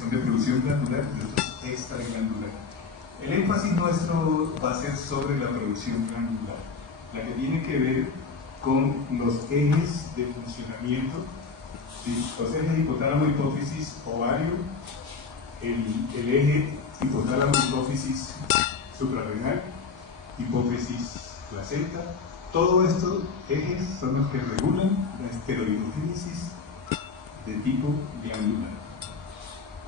son de producción glandular y otros extraglandular. El énfasis nuestro va a ser sobre la producción glandular, la que tiene que ver con los ejes de funcionamiento, ¿sí? Los ejes hipotálamo, hipófisis, ovario, el eje hipotálamo, hipófisis, suprarrenal, hipófisis, placenta. Todos estos ejes son los que regulan la esteroidogénesis de tipo glandular.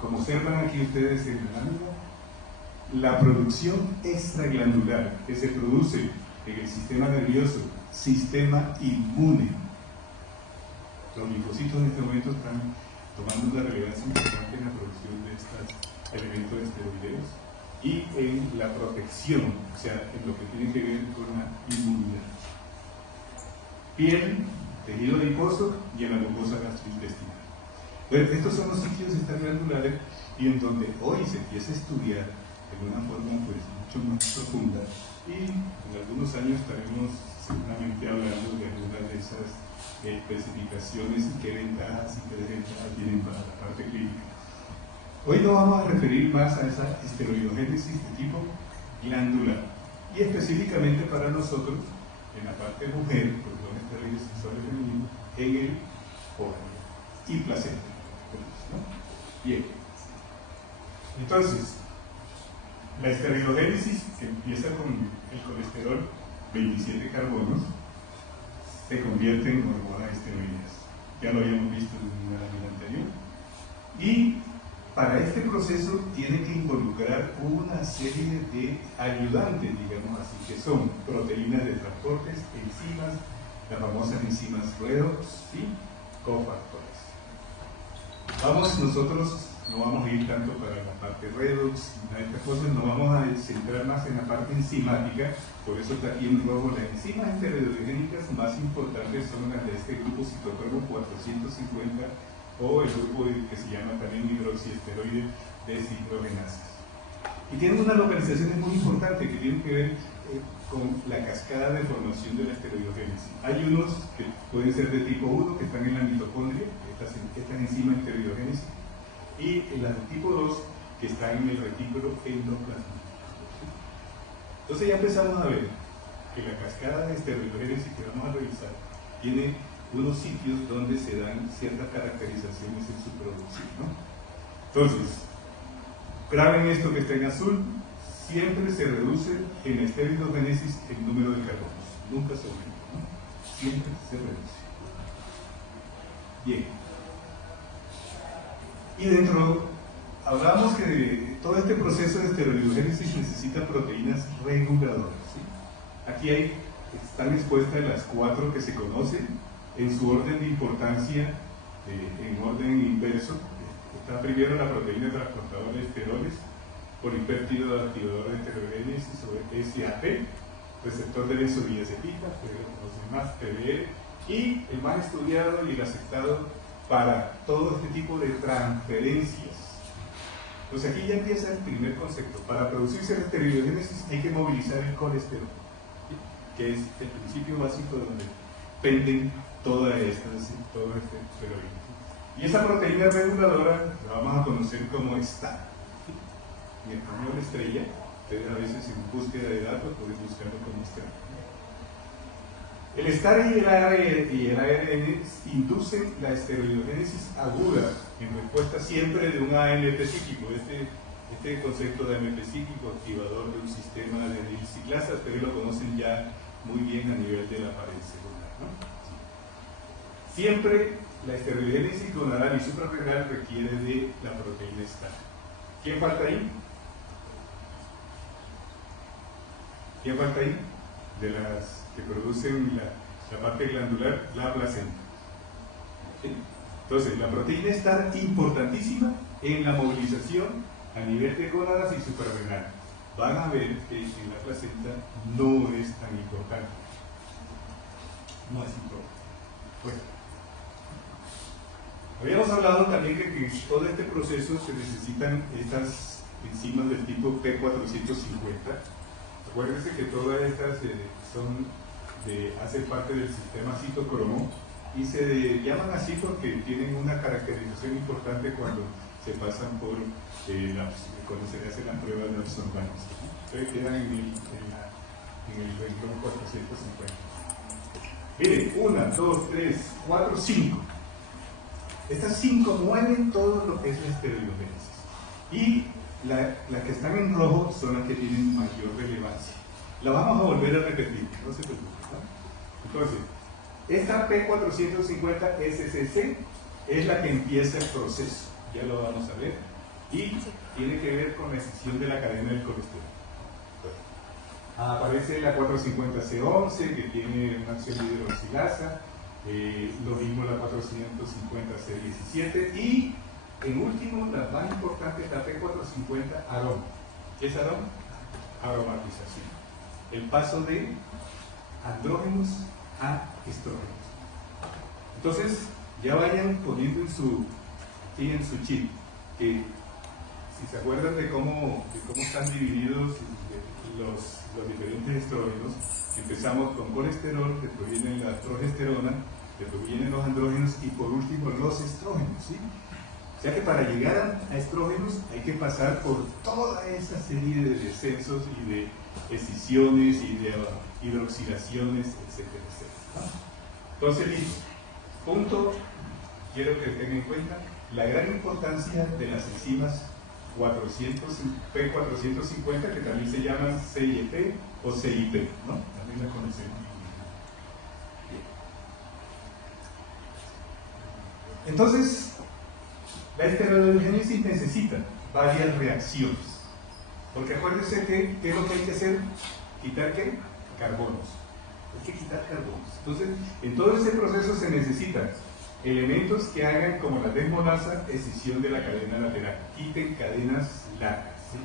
Como observan aquí ustedes en la lámina, la producción extraglandular que se produce en el sistema nervioso, sistema inmune. Los linfocitos en este momento están tomando una relevancia importante en la producción de estos elementos esteroideos y en la protección, o sea, en lo que tiene que ver con la inmunidad. Piel, tejido adiposo y en la mucosa gastrointestinal. Entonces, estos son los sitios extraglandulares y en donde hoy se empieza a estudiar de una forma pues mucho más profunda, y en algunos años estaremos seguramente hablando de algunas de esas especificaciones y qué ventajas y qué desventajas tienen para la parte clínica. Hoy nos vamos a referir más a esa esteroidogénesis de tipo glandular y específicamente para nosotros en la parte mujer, porque son esteroides sexuales femeninos, en el ovario y placenta, ¿no? Bien, entonces la esteroidogénesis, que empieza con el colesterol 27 carbonos, se convierte en hormonas esteroideas. Ya lo habíamos visto en una lámina anterior. Y para este proceso tiene que involucrar una serie de ayudantes, digamos así, que son proteínas de transportes, enzimas, las famosas enzimas redox y cofactores. Nosotros no vamos a ir tanto para la parte redox y estas cosas, nos vamos a centrar más en la parte enzimática. Por eso está aquí en rojo. Las enzimas esteroidogénicas más importantes son las de este grupo citocromo 450 o el grupo que se llama también hidroxiesteroide deshidrogenasas. Y tienen unas localizaciones muy importantes que tienen que ver con la cascada de formación de la esteroidogénesis. Hay unos que pueden ser de tipo 1 que están en la mitocondria, estas enzimas esteroidogénesis, y las de tipo 2 que están en el retículo endoplasmático. Entonces ya empezamos a ver que la cascada de esteroidogénesis que vamos a revisar tiene unos sitios donde se dan ciertas caracterizaciones en su producción, ¿no? Entonces, graben esto que está en azul, siempre se reduce en la esteroidogénesis el número de carbonos, nunca se aumenta, ¿no? Siempre se reduce. Bien. Y dentro, hablamos que todo este proceso de esteroidogénesis necesita proteínas reguladoras, ¿sí? Aquí están expuestas las 4 que se conocen en su orden de importancia, en orden inverso. Está primero la proteína transportadora de esteroles, polipéptido activador de esteroidogénesis o SAP, receptor de benzodiazepina, los demás PBR, y el más estudiado y el aceptado para todo este tipo de transferencias. Entonces aquí ya empieza el primer concepto. Para producirse la esteroidogénesis hay que movilizar el colesterol, ¿sí? Que es el principio básico donde penden todas estas esteroides. Y esa proteína reguladora la vamos a conocer como STAT. En español estrella, ustedes a veces en búsqueda de datos pueden buscarlo como estrella. El STAT y el ARN inducen la esteroidogénesis aguda en respuesta siempre de un AMP psíquico. Este concepto de AMP psíquico, activador de un sistema de diaciclasa, ustedes lo conocen ya muy bien a nivel de la pared celular, ¿no? Siempre la esteroidogénesis gonadal y suprarrenal requiere de la proteína STAT. ¿Quién falta ahí? ¿Quién falta ahí? De las que producen la parte glandular, la placenta. ¿Sí? Entonces, la proteína STAT importantísima en la movilización a nivel de gónadas y suprarrenal. Van a ver que en la placenta no es tan importante. No es importante. Bueno. Habíamos hablado también que en todo este proceso se necesitan estas enzimas del tipo P450. Acuérdense que todas estas hacen parte del sistema citocromo y se llaman así porque tienen una caracterización importante cuando se pasan por cuando se le hace la prueba de los órganos. Entonces quedan en el renglón 450. Miren, 1, 2, 3, 4, 5. Estas 5 mueven todo lo que es la esteroidogénesis. Y las que están en rojo son las que tienen mayor relevancia. La vamos a volver a repetir, no se preocupen, ¿no? Entonces, esta P450-SCC es la que empieza el proceso, ya lo vamos a ver, y tiene que ver con la escisión de la cadena del colesterol. Aparece la 450C11, que tiene una acción de hidroxilasa, lo mismo la 450C17, y en último, la más importante, la P450 aroma. ¿Qué es aroma? Aromatización. El paso de andrógenos a estrógenos. Entonces, ya vayan poniendo en su chip que, si se acuerdan de cómo están divididos los diferentes estrógenos, empezamos con colesterol, después viene la progesterona, después vienen los andrógenos y por último los estrógenos, ¿sí? O sea que para llegar a estrógenos hay que pasar por toda esa serie de descensos y de escisiones y de hidroxilaciones, etcétera, etcétera, ¿no? Entonces, listo. Punto, quiero que tengan en cuenta la gran importancia de las enzimas P450, que también se llaman CIP o CIP, ¿no? También la conocemos. Bien. Entonces, la esteroidogénesis necesita varias reacciones. Porque acuérdense que, ¿qué es lo que hay que hacer? ¿Quitar qué? Carbonos. Hay que quitar carbonos. Entonces, en todo ese proceso se necesitan elementos que hagan, como la desmonasa, escisión de la cadena lateral. Quiten cadenas largas, ¿sí?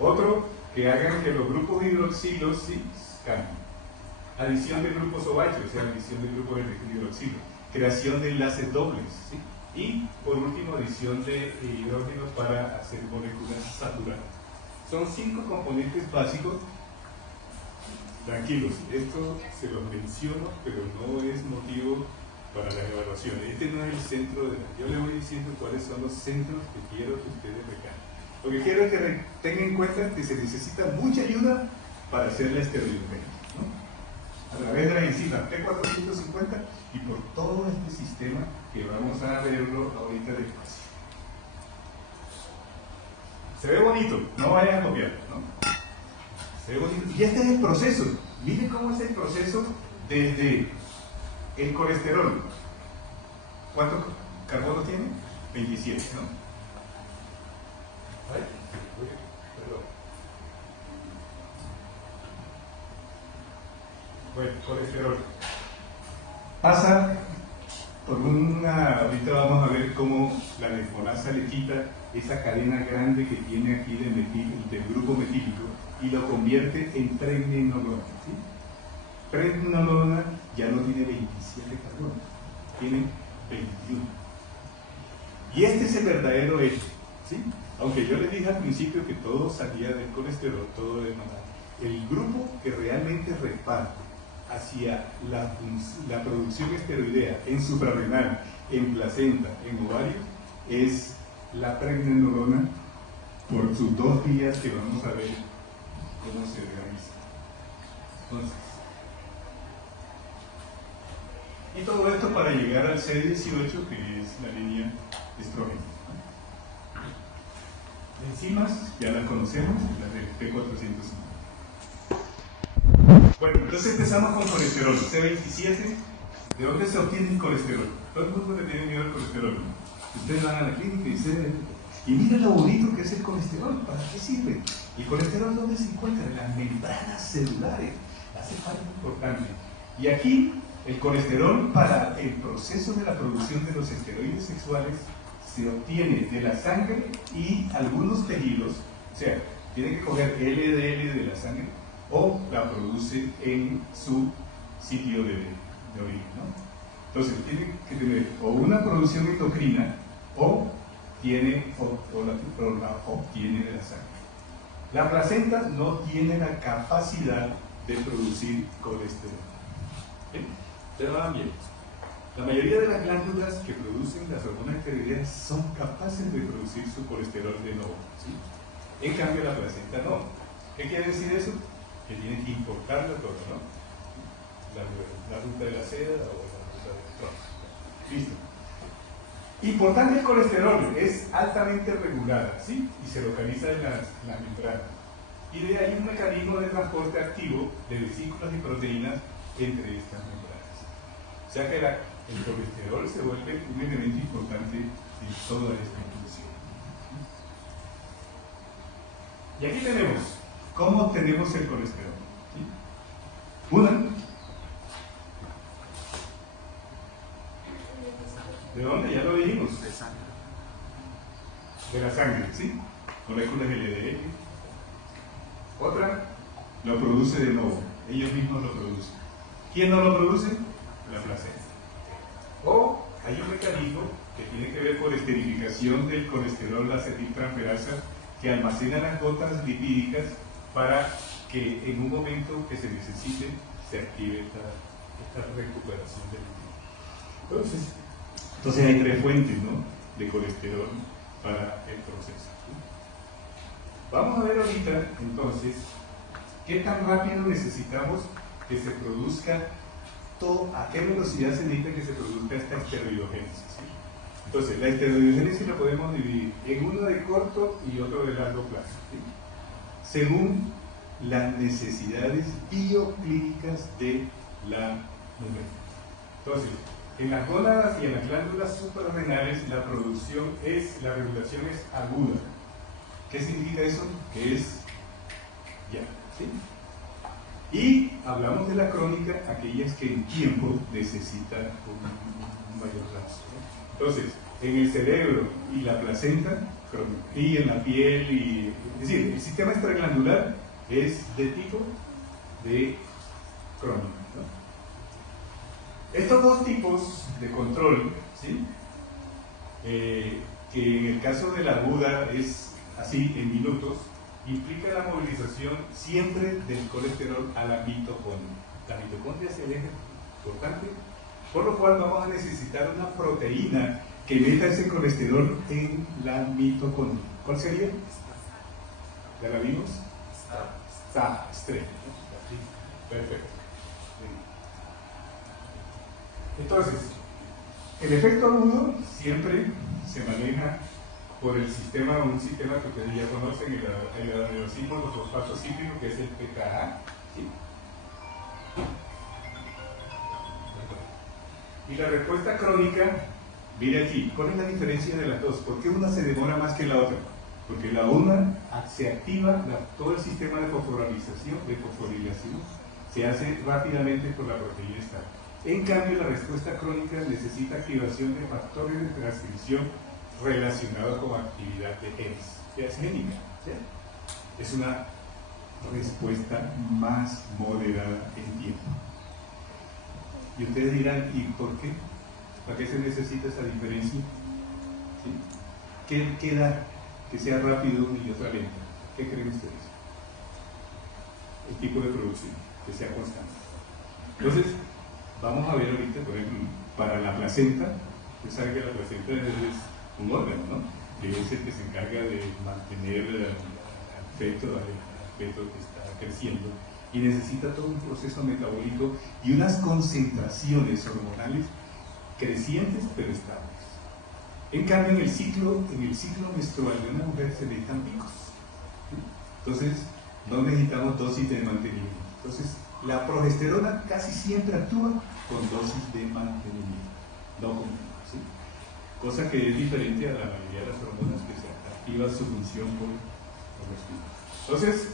Otro, que hagan que los grupos hidroxilos, ¿sí?, cambien. Adición de grupos OH, o sea, adición de grupos de hidroxilo. Creación de enlaces dobles, ¿sí? Y, por último, adición de hidrógenos para hacer moléculas saturadas. Son 5 componentes básicos. Tranquilos, esto se los menciono, pero no es motivo para la evaluación. Este no es el centro de la... Yo les voy diciendo cuáles son los centros que quiero que ustedes recarguen. Lo que quiero es que tengan en cuenta que se necesita mucha ayuda para hacer la esteroidogénesis, ¿no? A través de la enzima P450 y por todo este sistema que vamos a verlo ahorita despacio. Se ve bonito, no vayan a copiarlo, ¿no? Se ve bonito. Y este es el proceso. Miren cómo es el proceso desde el colesterol. ¿Cuántos carbonos tiene? 27, ¿no? Ay, perdón. Bueno, colesterol. Pasa por ahorita vamos a ver cómo la desmonasa le quita esa cadena grande que tiene aquí del grupo metílico y lo convierte en pregnenolona, ¿sí? Pregnenolona ya no tiene 27 carbonos, tiene 21. Y este es el verdadero eje, ¿sí? Aunque yo les dije al principio que todo salía del colesterol, todo de normal. El grupo que realmente reparte hacia la producción esteroidea en suprarrenal, en placenta, en ovario, es la pregnenolona por sus 2 vías que vamos a ver cómo se organiza. Entonces, y todo esto para llegar al C18, que es la línea estrógeno. Enzimas, ya las conocemos, las de P450. Bueno, entonces empezamos con colesterol, C27. ¿De dónde se obtiene el colesterol? Todo el mundo le tiene miedo al colesterol, ¿no? Ustedes van a la clínica y dicen, y miren lo bonito que es el colesterol, ¿para qué sirve? ¿Y el colesterol dónde se encuentra? En las membranas celulares. Hace parte importante. Y aquí, el colesterol para el proceso de la producción de los esteroides sexuales se obtiene de la sangre y algunos tejidos, o sea, tiene que coger LDL de la sangre o la produce en su sitio de origen, ¿no? Entonces tiene que tener o una producción endocrina o la obtiene de la sangre. La placenta no tiene la capacidad de producir colesterol. ¿Sí? ¿Se van bien? La mayoría de las glándulas que producen las hormonas tiroideas son capaces de producir su colesterol de nuevo, ¿sí? En cambio la placenta no. ¿Qué quiere decir eso? Que tienen que importarlo todo, ¿no? La ruta de la seda o la ruta del tronco. Listo. Importante, el colesterol es altamente regulada, ¿sí? Y se localiza en la membrana. Y de ahí un mecanismo de transporte activo de vesículas y proteínas entre estas membranas. O sea que el colesterol se vuelve un elemento importante en toda esta función. Y aquí tenemos cómo obtenemos el colesterol. ¿Sí? Una, ¿de dónde? Ya lo dijimos. De sangre. De la sangre, ¿sí? Moléculas LDL. Otra, lo produce de nuevo. Ellos mismos lo producen. ¿Quién no lo produce? La placenta. O hay un mecanismo que tiene que ver con la esterificación del colesterol, la acetiltransferasa, que almacena las gotas lipídicas para que en un momento que se necesite se active esta recuperación del lípido. Entonces hay tres fuentes, ¿no?, de colesterol para el proceso. Vamos a ver ahorita entonces qué tan rápido necesitamos que se produzca a qué velocidad se necesita que se produzca esta esteroidogénesis, ¿sí? Entonces, la esteroidogénesis la podemos dividir en uno de corto y otro de largo plazo, ¿sí?, según las necesidades bioclínicas de la mujer. Entonces, en las gónadas y en las glándulas suprarrenales la regulación es aguda. ¿Qué significa eso? Que es ya, ¿sí? Y hablamos de la crónica, aquellas que en tiempo necesitan un mayor plazo, ¿no? Entonces, en el cerebro y la placenta, crónica, y en la piel, es decir, el sistema extraglandular es de tipo de crónica, ¿no? Estos dos tipos de control, ¿sí?, que en el caso de la aguda es así en minutos, implica la movilización siempre del colesterol a la mitocondria. La mitocondria es el eje importante, por lo cual vamos a necesitar una proteína que meta ese colesterol en la mitocondria. ¿Cuál sería? ¿Ya la vimos? Estrella. Perfecto. Entonces, el efecto agudo siempre se maneja por el sistema, un sistema que ustedes ya conocen, el adenosín monofosfato cíclico, que es el pKa, ¿sí? Y la respuesta crónica, mire aquí, ¿cuál es la diferencia de las dos? ¿Por qué una se demora más que la otra? Porque la una se activa, todo el sistema de fosforilación, se hace rápidamente por la proteína STAT. En cambio, la respuesta crónica necesita activación de factores de transcripción relacionados con actividad de genes, que es génica, ¿sí? Es una respuesta más moderada en tiempo. Y ustedes dirán, ¿y por qué? ¿Para qué se necesita esa diferencia? ¿Sí? ¿Qué da que sea rápido y otra lenta? ¿Qué creen ustedes? El tipo de producción, que sea constante. Entonces, vamos a ver ahorita, por ejemplo, para la placenta, ustedes saben que la placenta es un órgano, ¿no?, que es el que se encarga de mantener al feto que está creciendo, y necesita todo un proceso metabólico y unas concentraciones hormonales crecientes pero estables. En cambio, en el ciclo menstrual de una mujer se necesitan picos, ¿sí? Entonces no necesitamos dosis de mantenimiento. Entonces la progesterona casi siempre actúa con dosis de mantenimiento, no con picos, ¿sí?, cosa que es diferente a la mayoría de las hormonas que se activa su función con los picos. Entonces,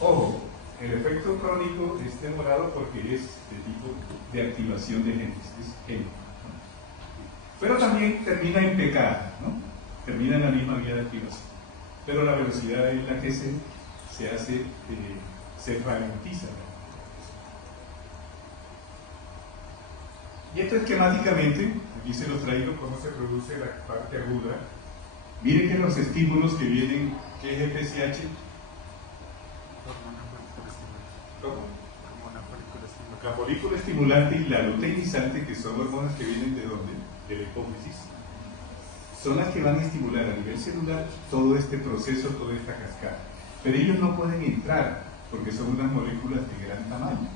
ojo, el efecto crónico es demorado porque es de tipo de activación de genes, es génico, ¿no? Pero también termina en pKa, ¿no?, termina en la misma vía de activación, pero la velocidad en la que se hace, se ralentiza. Y esto esquemáticamente, aquí se los traigo cómo se produce la parte aguda. Miren que los estímulos que vienen, ¿qué es FSH? Hormona folículo estimulante. ¿Cómo? Hormona folículo estimulante. la folícula estimulante y la luteinizante, que son hormonas que vienen de ¿dónde? De la hipófisis, son las que van a estimular a nivel celular todo este proceso, toda esta cascada. Pero ellos no pueden entrar porque son unas moléculas de gran tamaño.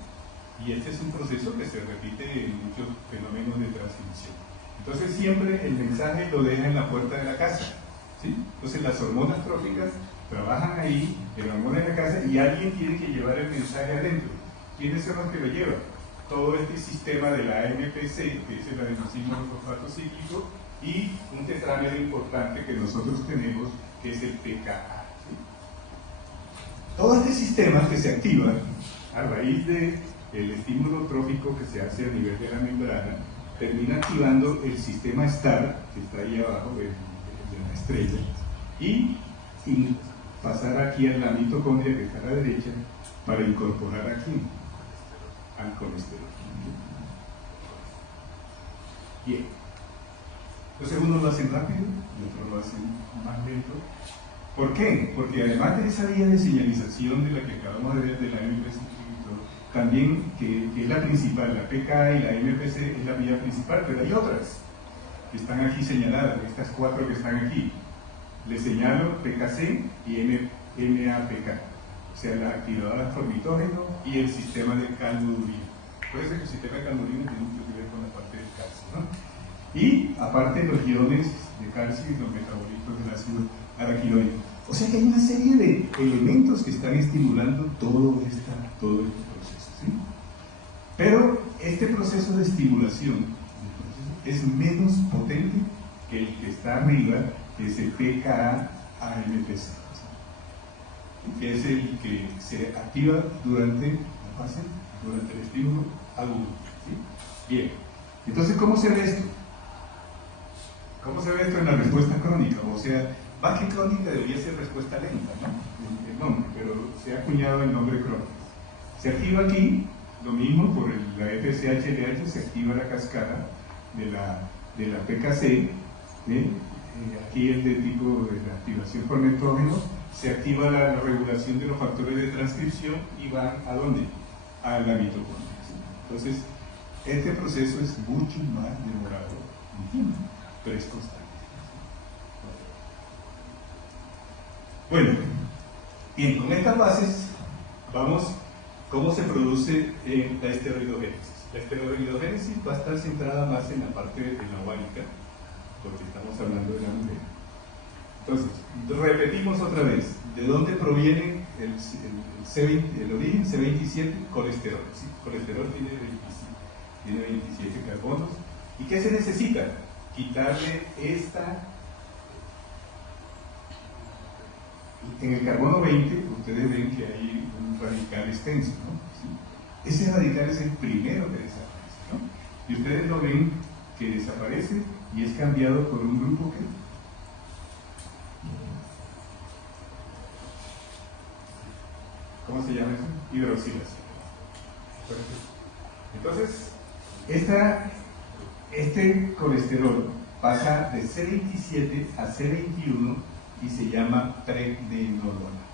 Y este es un proceso que se repite en muchos fenómenos de transcripción. Entonces siempre el mensaje lo deja en la puerta de la casa, ¿sí? Entonces las hormonas tróficas trabajan ahí, el hormona en la casa, y alguien tiene que llevar el mensaje adentro. ¿Quiénes son los que lo llevan? Todo este sistema de la AMPC, que es el adenosín fosfato cíclico, y un tetrámero importante que nosotros tenemos, que es el pKa. ¿Sí? Todo este sistema que se activa a raíz del estímulo trófico que se hace a nivel de la membrana, termina activando el sistema STAR, que está ahí abajo de la estrella, y pasar aquí a la mitocondria, que está a la derecha, para incorporar aquí al colesterol. Bien. Entonces uno lo hace rápido, y otro lo hace más lento. ¿Por qué? Porque además de esa vía de señalización de la que acabamos de ver, de la MPC, también, que es la principal, la PKA y la MPC es la vía principal, pero hay otras que están aquí señaladas, estas 4 que están aquí. Les señalo PKC y MAPK, o sea, la activadora formitógeno y el sistema de calmodulina. Puede ser que el sistema de calmodulina tiene mucho que ver con la parte del calcio, ¿no? Y aparte los iones de calcio y los metabolitos del ácido araquidónico. O sea que hay una serie de elementos que están estimulando todo este proceso, ¿sí? Pero este proceso de estimulación es menos potente que el que está arriba, que es el PKA-AMPC, ¿sí? Que es el que se activa durante la fase, durante el estímulo agudo, ¿sí? Bien, entonces ¿cómo se ve esto? ¿Cómo se ve esto en la respuesta crónica? O sea, más que crónica debería ser respuesta lenta, ¿no? El nombre, pero se ha acuñado el nombre crónica. Se activa aquí, lo mismo por la FSH-LH, se activa la cascada de la PKC, aquí el de tipo de la activación por nitrógeno, se activa la regulación de los factores de transcripción y van ¿a dónde? A la mitocondria. Entonces, este proceso es mucho más demorado, pero es constante. Bueno, bien, con estas bases vamos, ¿cómo se produce la esteroidogénesis? La esteroidogénesis va a estar centrada más en la parte de la ovárica, porque estamos hablando de la mujer. Entonces, repetimos otra vez, ¿de dónde proviene el origen C27? Colesterol, ¿sí? Colesterol tiene 27 carbonos. ¿Y qué se necesita? Quitarle esta. En el carbono 20, ustedes ven que hay un radical extenso, ¿no? ¿Sí? Ese radical es el primero que desaparece, ¿no? Y ustedes lo ven que desaparece y es cambiado por un grupo que... ¿Cómo se llama eso? Hidroxilación. Entonces, este colesterol pasa de C27 a C21 y se llama prednisolona.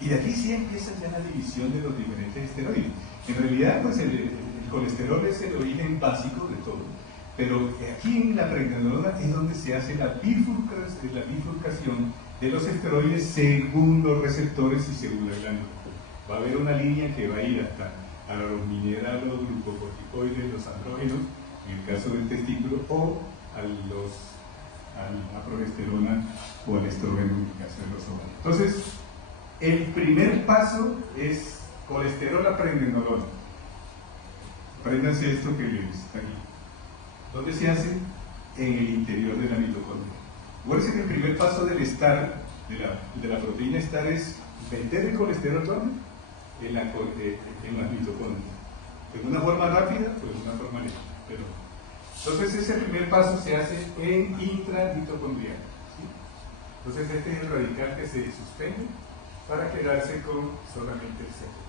Y de aquí sí empieza ya la división de los diferentes esteroides. En realidad, pues el colesterol es el origen básico de todo, pero aquí en la prednisolona es donde se hace la bifurcación de los esteroides según los receptores y según la glándula. Va a haber una línea que va a ir hasta a los mineralos, glucocorticoides, los andrógenos, en el caso del testículo, o a la progesterona o al estrógeno en el caso de los ovarios. Entonces, el primer paso es colesterol a prednisolona. Apréndanse esto que les está aquí. ¿Dónde se hace? En el interior de la mitocondria. Acuérdense que el primer paso del STAR, de la proteína STAR, es meter el colesterol ¿dónde? En las mitocondrias. De una forma rápida, pues de una forma lenta. Pero entonces ese primer paso se hace en intramitocondrial, ¿sí? Entonces este es el radical que se suspende para quedarse con solamente el centro.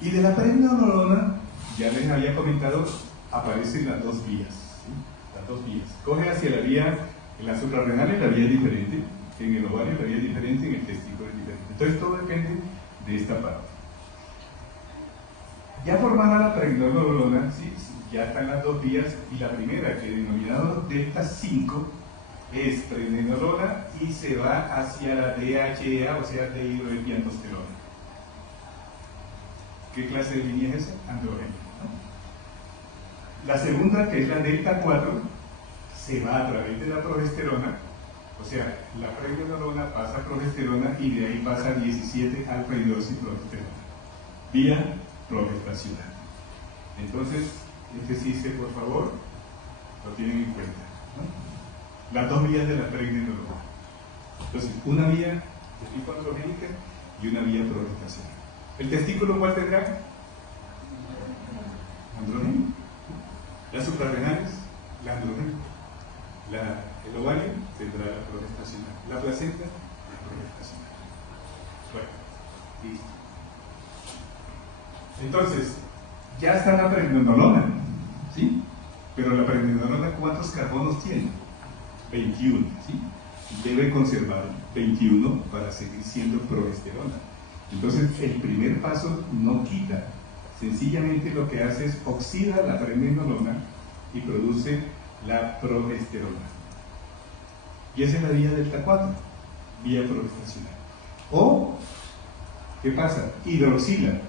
Y de la prednisolona, ya les había comentado, aparecen las dos vías, ¿sí? Las dos vías. Coge hacia la vía, en las suprarrenales la vía es diferente, en el ovario la vía es diferente, en el testículo es diferente. Entonces todo depende de esta parte. Ya formada la pregnenolona, ¿sí? Ya están las dos vías, y la primera, que denominado delta 5, es pregnenolona y se va hacia la DHEA, o sea, dihidroepiandrosterona. ¿Qué clase de línea es esa? Andrógena, ¿no? La segunda, que es la delta 4, se va a través de la progesterona, o sea, la pregnenolona pasa a progesterona y de ahí pasa a 17 alfa hidroxiprogesterona, vía progestacional. Entonces, este sí, por favor, lo tienen en cuenta, ¿no? Las dos vías de la pregnenolona. Entonces, una vía de tipo androgénica y una vía progestacional. ¿El testículo cuál tendrá? Andrógeno. Las suprarrenales, la andrógena. El ovario tendrá la progestacional. La placenta, la progestacional. Bueno, listo. Entonces, ya está la pregnenolona, ¿sí? Pero la pregnenolona, ¿cuántos carbonos tiene? 21, ¿sí? Debe conservar 21 para seguir siendo progesterona. Entonces, el primer paso no quita, sencillamente lo que hace es oxida la pregnenolona y produce la progesterona. Y esa es la vía delta 4, vía progestacional. O, ¿qué pasa? Hidroxila.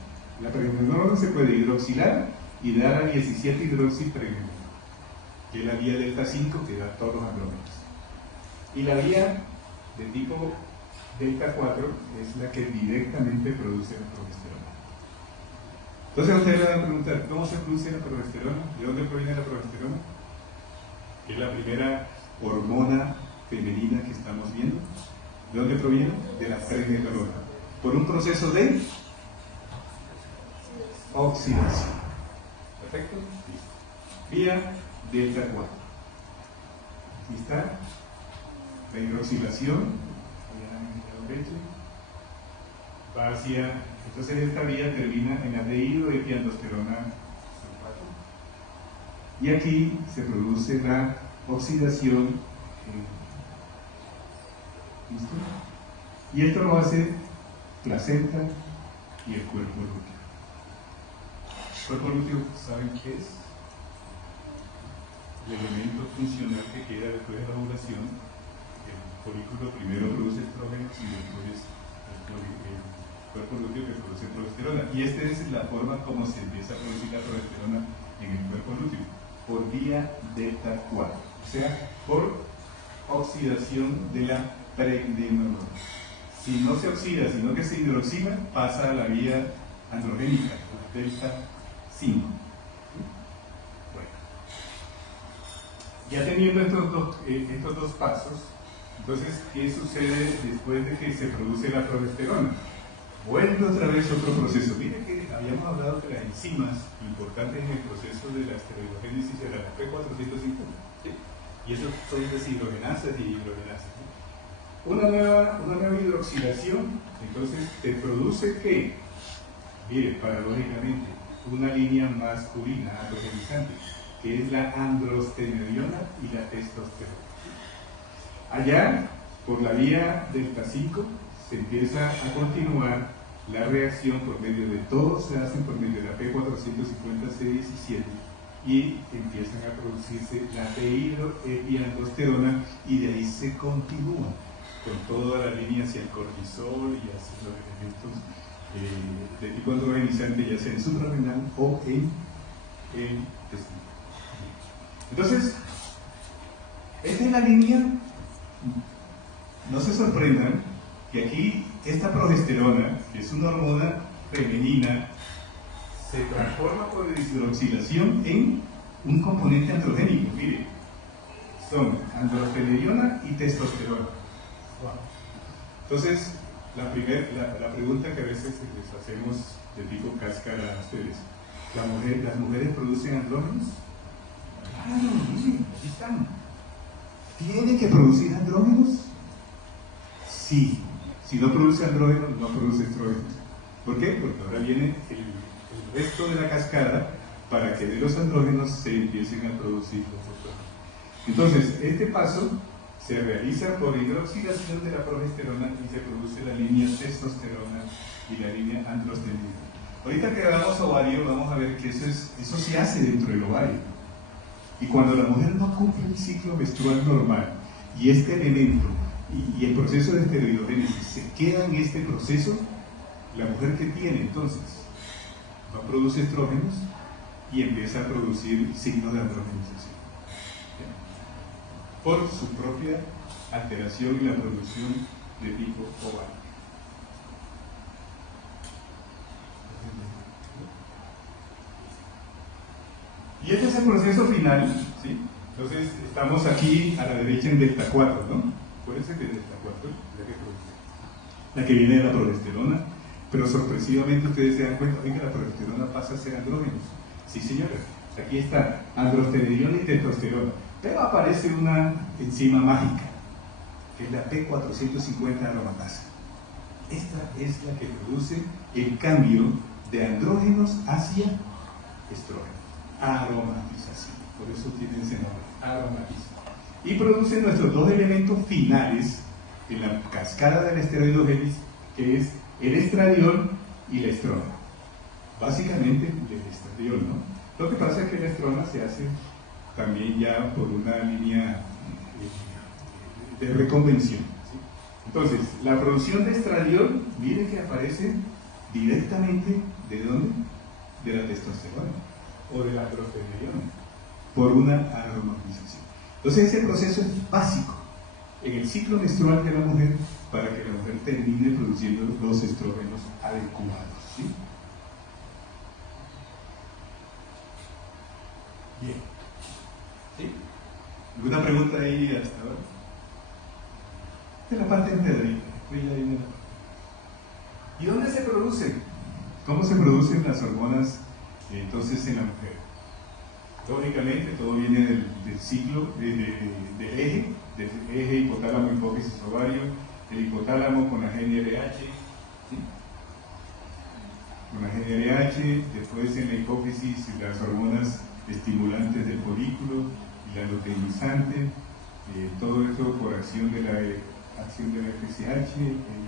La pregnenolona se puede hidroxilar y dar a 17 hidroxipregnenolona, que es la vía delta 5 que da todos los andrógenos. Y la vía de tipo delta 4 es la que directamente produce la progesterona. Entonces a ustedes le van a preguntar, ¿cómo se produce la progesterona? ¿De dónde proviene la progesterona? Que es la primera hormona femenina que estamos viendo. ¿De dónde proviene? De la pregnenolona. Por un proceso de oxidación. ¿Perfecto? Vía delta 4. Aquí está la hidroxilación. Va hacia, entonces esta vía termina en la dihidroepiandrosterona sulfato. Y aquí se produce la oxidación. ¿Listo? Y esto lo hace placenta y el cuerpo lúteo. El cuerpo lúteo, ¿saben qué es? El elemento funcional que queda después de la ovulación. El folículo primero produce estrógenos y después el cuerpo lúteo que produce progesterona. Y esta es la forma como se empieza a producir la progesterona en el cuerpo lúteo, por vía delta 4, o sea, por oxidación de la pregnenolona. Si no se oxida, sino que se hidroxila, pasa a la vía androgénica, la delta 5. Bueno, ya teniendo estos dos pasos, entonces, ¿qué sucede después de que se produce la progesterona? Vuelve otra vez otro proceso. Miren que habíamos hablado de las enzimas importantes en el proceso de la esteroidogénesis de la P450, ¿sí? Y eso son deshidrogenasas y hidrogenasas, ¿sí? Una nueva hidroxilación, entonces te produce ¿qué? Mire, paradójicamente, una línea masculina androgenizante, que es la androstenediona y la testosterona. Allá, por la vía delta 5, se empieza a continuar la reacción por medio de todos, se hacen por medio de la P450C17 y empiezan a producirse la dihidroepiandrosterona y de ahí se continúa con toda la línea hacia el cortisol y hacia los elementos de tipo androgenizante, ya sea en suprarrenal o en el testículo. Entonces, esta es la línea. No se sorprendan que aquí esta progesterona, que es una hormona femenina, se transforma por deshidroxilación en un componente androgénico. Mire, son androstenediona y testosterona. Entonces, la pregunta que a veces les hacemos de tipo cáscara a ustedes, ¿las mujeres producen andrógenos? Claro, miren, aquí están. ¿Tiene que producir andrógenos? Sí. Si no produce andrógenos, no produce estrógenos. ¿Por qué? Porque ahora viene el resto de la cascada para que de los andrógenos se empiecen a producir los estrógenos. Entonces, este paso se realiza por hidroxilación de la progesterona y se produce la línea testosterona y la línea androstenediona. Ahorita que hagamos ovario, vamos a ver que eso se hace dentro del ovario. Y cuando la mujer no cumple el ciclo menstrual normal, y este elemento y el proceso de esteroidogénesis se queda en este proceso, la mujer que tiene entonces no produce estrógenos y empieza a producir signos de androgenización por su propia alteración y la producción de tipo ovárico. Y este es el proceso final, ¿sí? Entonces estamos aquí a la derecha en delta 4, ¿no? Acuérdense que delta 4 es la que viene de la progesterona, pero sorpresivamente ustedes se dan cuenta de que la progesterona pasa a ser andrógenos. Sí, señora, aquí está androstenediona y testosterona, pero aparece una enzima mágica, que es la P450 aromatasa. Esta es la que produce el cambio de andrógenos hacia estrógenos. Aromatización, por eso tiene ese nombre, aromatización. Y produce nuestros dos elementos finales en la cascada de la esteroidogénesis, que es el estradiol y la estrona. Básicamente el estradiol, ¿no? Lo que pasa es que la estrona se hace también ya por una línea de reconvención, ¿sí? Entonces, la producción de estradiol, miren que aparece directamente, ¿de dónde? De la testosterona o de la progesterona, por una aromatización. Entonces ese proceso es básico en el ciclo menstrual de la mujer para que la mujer termine produciendo los estrógenos adecuados, ¿sí? Bien. ¿Sí? ¿Alguna pregunta ahí hasta ahora? De la parte empedradita. ¿Y dónde se produce? ¿Cómo se producen las hormonas entonces en la mujer? Lógicamente todo viene del ciclo, del eje hipotálamo, hipófisis, ovario, el hipotálamo con la GnRH, ¿sí? Con la GnRH, después en la hipófisis las hormonas estimulantes del folículo y la luteinizante, todo esto por acción de la FSH,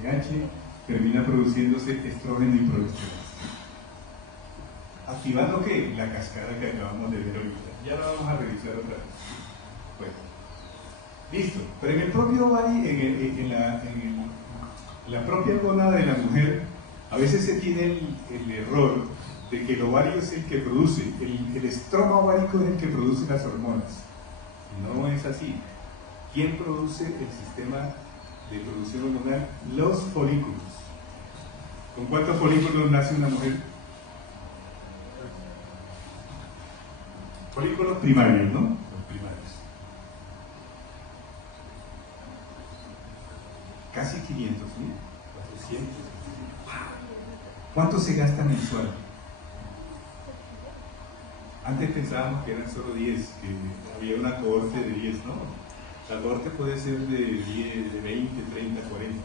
LH, termina produciéndose estrógeno y progesterona. ¿Activando qué? La cascada que acabamos de ver ahorita. Ya la vamos a revisar otra vez. Bueno, listo. Pero en el propio ovario, en la propia gónada de la mujer, a veces se tiene el error de que el ovario es el que produce, el estroma ovárico es el que produce las hormonas. Y no es así. ¿Quién produce el sistema de producción hormonal? Los folículos. ¿Con cuántos folículos nace una mujer? Folículos primarios, ¿no? Los primarios. Casi 500.000, 400. ¿Cuánto se gasta mensual? Antes pensábamos que eran solo 10, que había una cohorte de 10, ¿no? La cohorte puede ser de 10, de 20, 30, 40.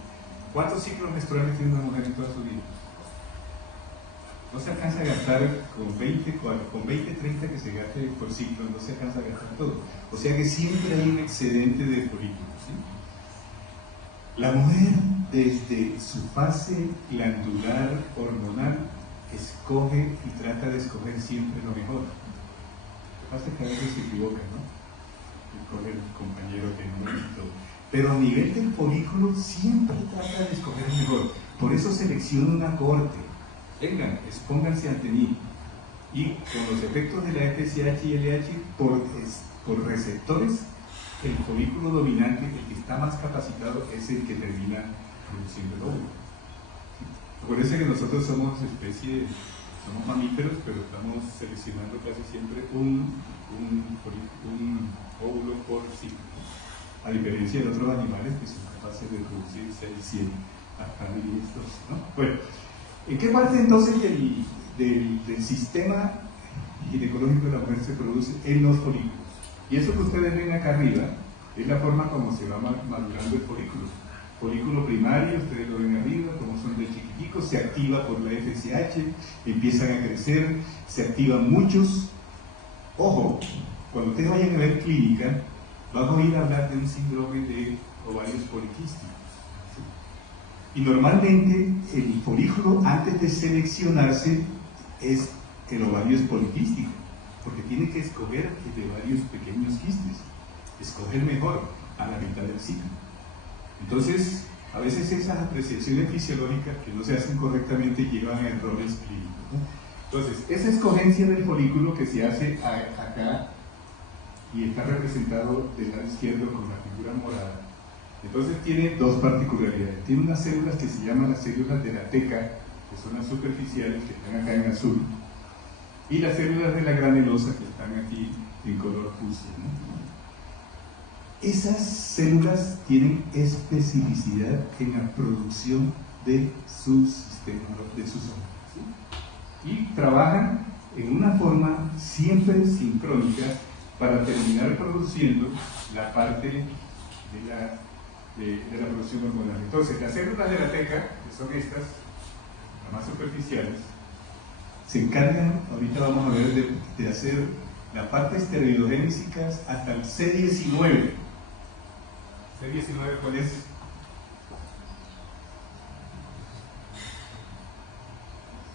¿Cuántos ciclos menstruales tiene una mujer en toda su vida? No se alcanza a gastar con 20, 30 que se gaste por ciclo, no se alcanza a gastar todo. O sea que siempre hay un excedente de folículos, ¿sí? La mujer, desde su fase glandular hormonal, escoge y trata de escoger siempre lo mejor. Lo que pasa es que a veces se equivoca, ¿no? Escoge el compañero que no es todo. Pero a nivel del folículo siempre trata de escoger el mejor. Por eso selecciona una cohorte. Vengan, expónganse ante mí. Y con los efectos de la FSH y LH, por receptores, el folículo dominante, el que está más capacitado, es el que termina produciendo el óvulo. Acuérdense que nosotros somos somos mamíferos, pero estamos seleccionando casi siempre un óvulo por ciclo. A diferencia de otros animales que son capaces de producir 6, 7, hasta 10, ¿no? Bueno. ¿En qué parte entonces del sistema ginecológico de la mujer se produce? En los folículos. Y eso que ustedes ven acá arriba es la forma como se va madurando el folículo. Folículo primario, ustedes lo ven arriba, como son de chiquiticos, se activa por la FSH, empiezan a crecer, se activan muchos. Ojo, cuando ustedes vayan a ver clínica, van a oír hablar de un síndrome de ovarios poliquísticos. Y normalmente el folículo, antes de seleccionarse, el ovario es poliquístico, porque tiene que escoger de varios pequeños quistes, escoger mejor a la mitad del ciclo. Entonces, a veces esas apreciaciones fisiológicas que no se hacen correctamente llevan a errores clínicos, ¿no? Entonces, esa escogencia del folículo que se hace acá y está representado del lado izquierdo con la figura morada, entonces tiene dos particularidades. Tiene unas células que se llaman las células de la teca, que son las superficiales, que están acá en azul, y las células de la granulosa, que están aquí en color fucsia, ¿no? Esas células tienen especificidad en la producción de su sistema, de sus órganos, ¿sí? Y trabajan en una forma siempre sincrónica para terminar produciendo la parte de la producción hormonal. Entonces, las células de la teca, que son estas, las más superficiales, se encargan, ahorita vamos a ver, de hacer la parte esteroidogénica hasta el C19. ¿C19 cuál es?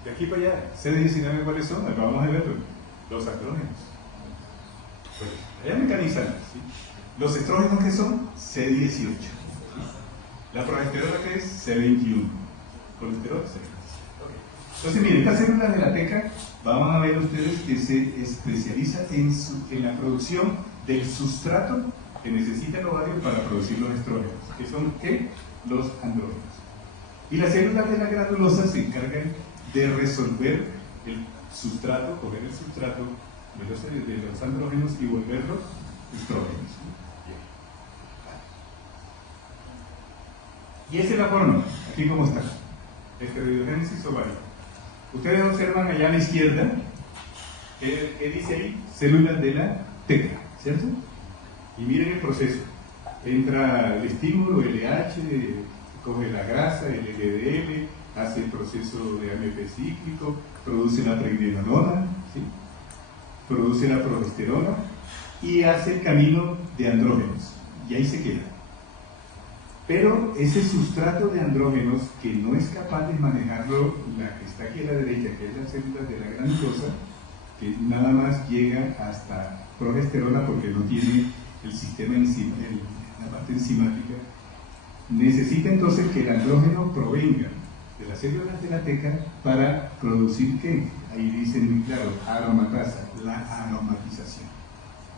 De aquí para allá, C19 ¿cuáles son? Acabamos de verlo, los andrógenos. Pues, allá mecanizan, ¿sí? Los estrógenos que son C18, ¿sí? La progesterona que es C21, colesterol C20. Entonces miren, estas células de la teca, van a ver ustedes que se especializa en la producción del sustrato que necesita el ovario para producir los estrógenos, que son ¿qué? Los andrógenos. Y las células de la granulosa se encargan de resolver el sustrato, coger el sustrato de los andrógenos y volverlos estrógenos. Y esa es la forma, aquí como está, esteroidogénesis ovario. Ustedes observan allá a la izquierda, ¿qué dice ahí? Células de la teca, ¿cierto? Y miren el proceso. Entra el estímulo, LH, coge la grasa, el LDL, hace el proceso de AMP cíclico, produce la pregnenolona, ¿sí? Produce la progesterona y hace el camino de andrógenos. Y ahí se queda. Pero ese sustrato de andrógenos que no es capaz de manejarlo, la que está aquí a la derecha, que es la célula de la granulosa, que nada más llega hasta progesterona porque no tiene el sistema la parte enzimática, necesita entonces que el andrógeno provenga de las células de la teca para producir ¿qué? Ahí dicen muy claro, aromatasa, la aromatización.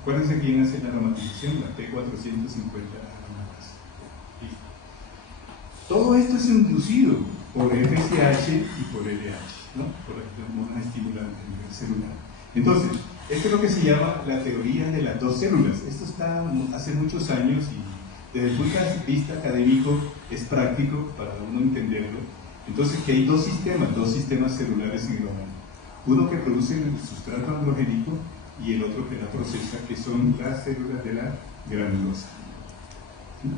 Acuérdense quién hace la aromatización, la T450 aromatasa. Listo. Todo esto es inducido por FSH y por LH, ¿no? Por las hormonas estimulantes a nivel celular. Entonces, esto es lo que se llama la teoría de las dos células. Esto está hace muchos años y desde el punto de vista académico es práctico para uno entenderlo. Entonces, que hay dos sistemas celulares en el humano. Uno que produce el sustrato androgénico y el otro que la procesa, que son las células de la granulosa. ¿Sí?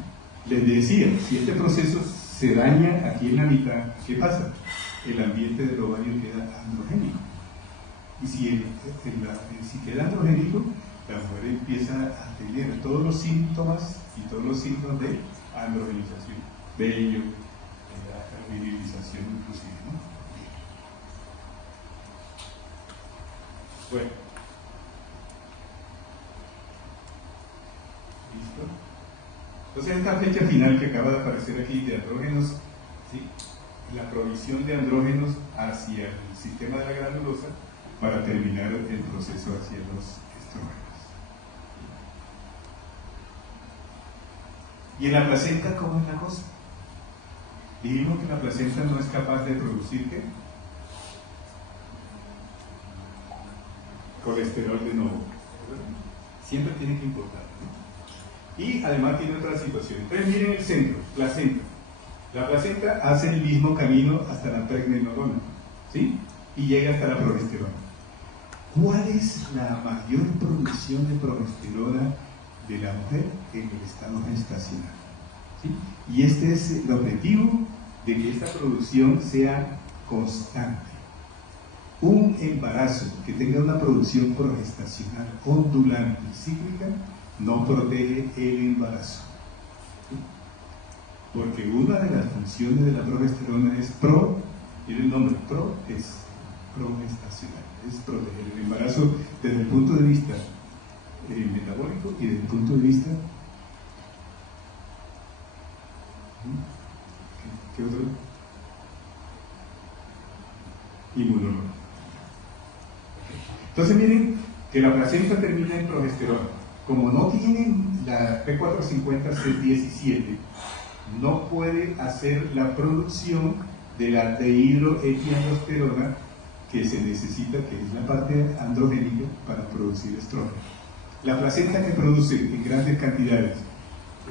Les decía, si este proceso se daña aquí en la mitad, ¿qué pasa? El ambiente del ovario queda androgénico. Y si queda androgénico, la mujer empieza a tener todos los síntomas y todos los signos de androgenización, vello, virilización inclusive, ¿no? Bueno. ¿Listo? Entonces esta fecha final que acaba de aparecer aquí de andrógenos, ¿sí? La provisión de andrógenos hacia el sistema de la granulosa para terminar el proceso hacia los estrógenos. ¿Y en la placenta cómo es la cosa? Dijimos que la placenta no es capaz de producir ¿qué? Colesterol de nuevo. Siempre tiene que importar, ¿no? Y además tiene otra situación. Entonces miren el centro, placenta. La placenta hace el mismo camino hasta la pregnenolona, ¿sí? Y llega hasta la progesterona. ¿Cuál es la mayor producción de progesterona de la mujer en el estado gestacional? ¿Sí? Y este es el objetivo de que esta producción sea constante. Un embarazo que tenga una producción progestacional ondulante y cíclica no protege el embarazo. ¿Sí? Porque una de las funciones de la progesterona es miren el nombre, pro es progestacional, es proteger el embarazo desde el punto de vista metabólico y desde el punto de vista ¿qué otro? Inmunológico. Entonces miren que la placenta termina en progesterona. Como no tiene la P450-C17, no puede hacer la producción de la dehidroepiandrosterona que se necesita, que es la parte androgénica para producir estrógeno. La placenta que produce en grandes cantidades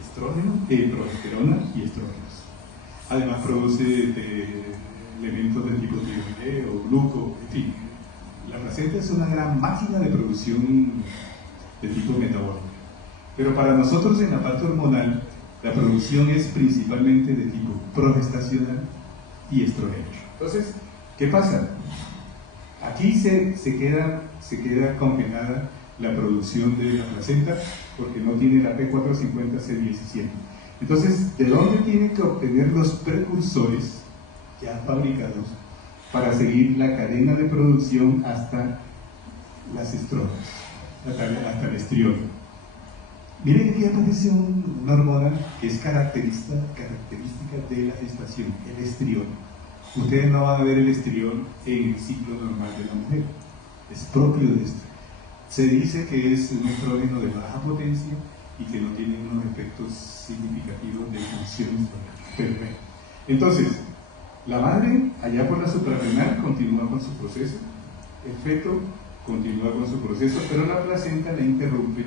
estrógeno, progesterona y estrógenos. Además produce elementos de tipo tiroideo, gluco, en fin. La placenta es una gran máquina de producción de tipo metabólico. Pero para nosotros en la parte hormonal, la producción es principalmente de tipo progestacional y estrógeno. Entonces, ¿qué pasa? Aquí se queda congelada la producción de la placenta porque no tiene la P450-C17. Entonces, ¿de dónde tiene que obtener los precursores ya fabricados para seguir la cadena de producción hasta las estronas, hasta el estriol? Miren que aquí aparece una hormona que es característica de la gestación, el estriol. Ustedes no van a ver el estriol en el ciclo normal de la mujer, es propio de esto. Se dice que es un estrógeno de baja potencia y que no tiene unos efectos significativos de función perfecta. Entonces, la madre, allá por la suprarrenal, continúa con su proceso, el feto continúa con su proceso, pero la placenta la interrumpe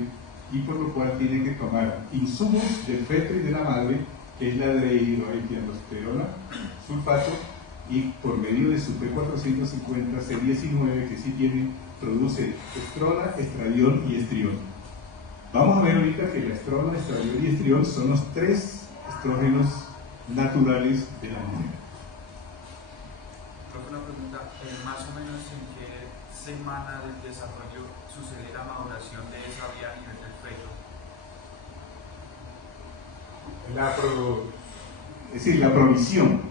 y por lo cual tiene que tomar insumos del feto y de la madre, que es la dehidroepiandrosterona, sulfato, y por medio de su P450-C19, que sí produce estrona, estradiol y estriol. Vamos a ver ahorita que la estrona, estradiol y estriol son los tres estrógenos naturales de la mujer. Creo que una pregunta, más o menos en qué semana del desarrollo sucede la maduración de esa vía a nivel del feto. Es decir, la provisión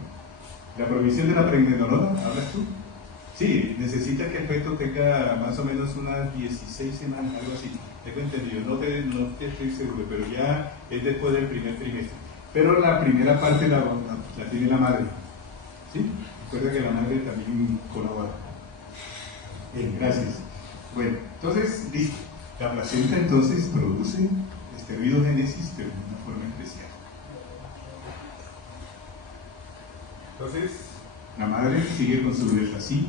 de la pregnenolona, ¿hablas tú? Sí, necesita que el feto tenga más o menos unas 16 semanas, algo así. Tengo entendido, no te estoy seguro, pero ya es después del primer trimestre. Pero la primera parte la tiene la madre. ¿Sí? Recuerda que la madre también colabora. Bien, gracias. Bueno, entonces, listo. La placenta entonces produce esteroidogénesis, pero de una forma especial. Entonces, la madre sigue con su delta 5,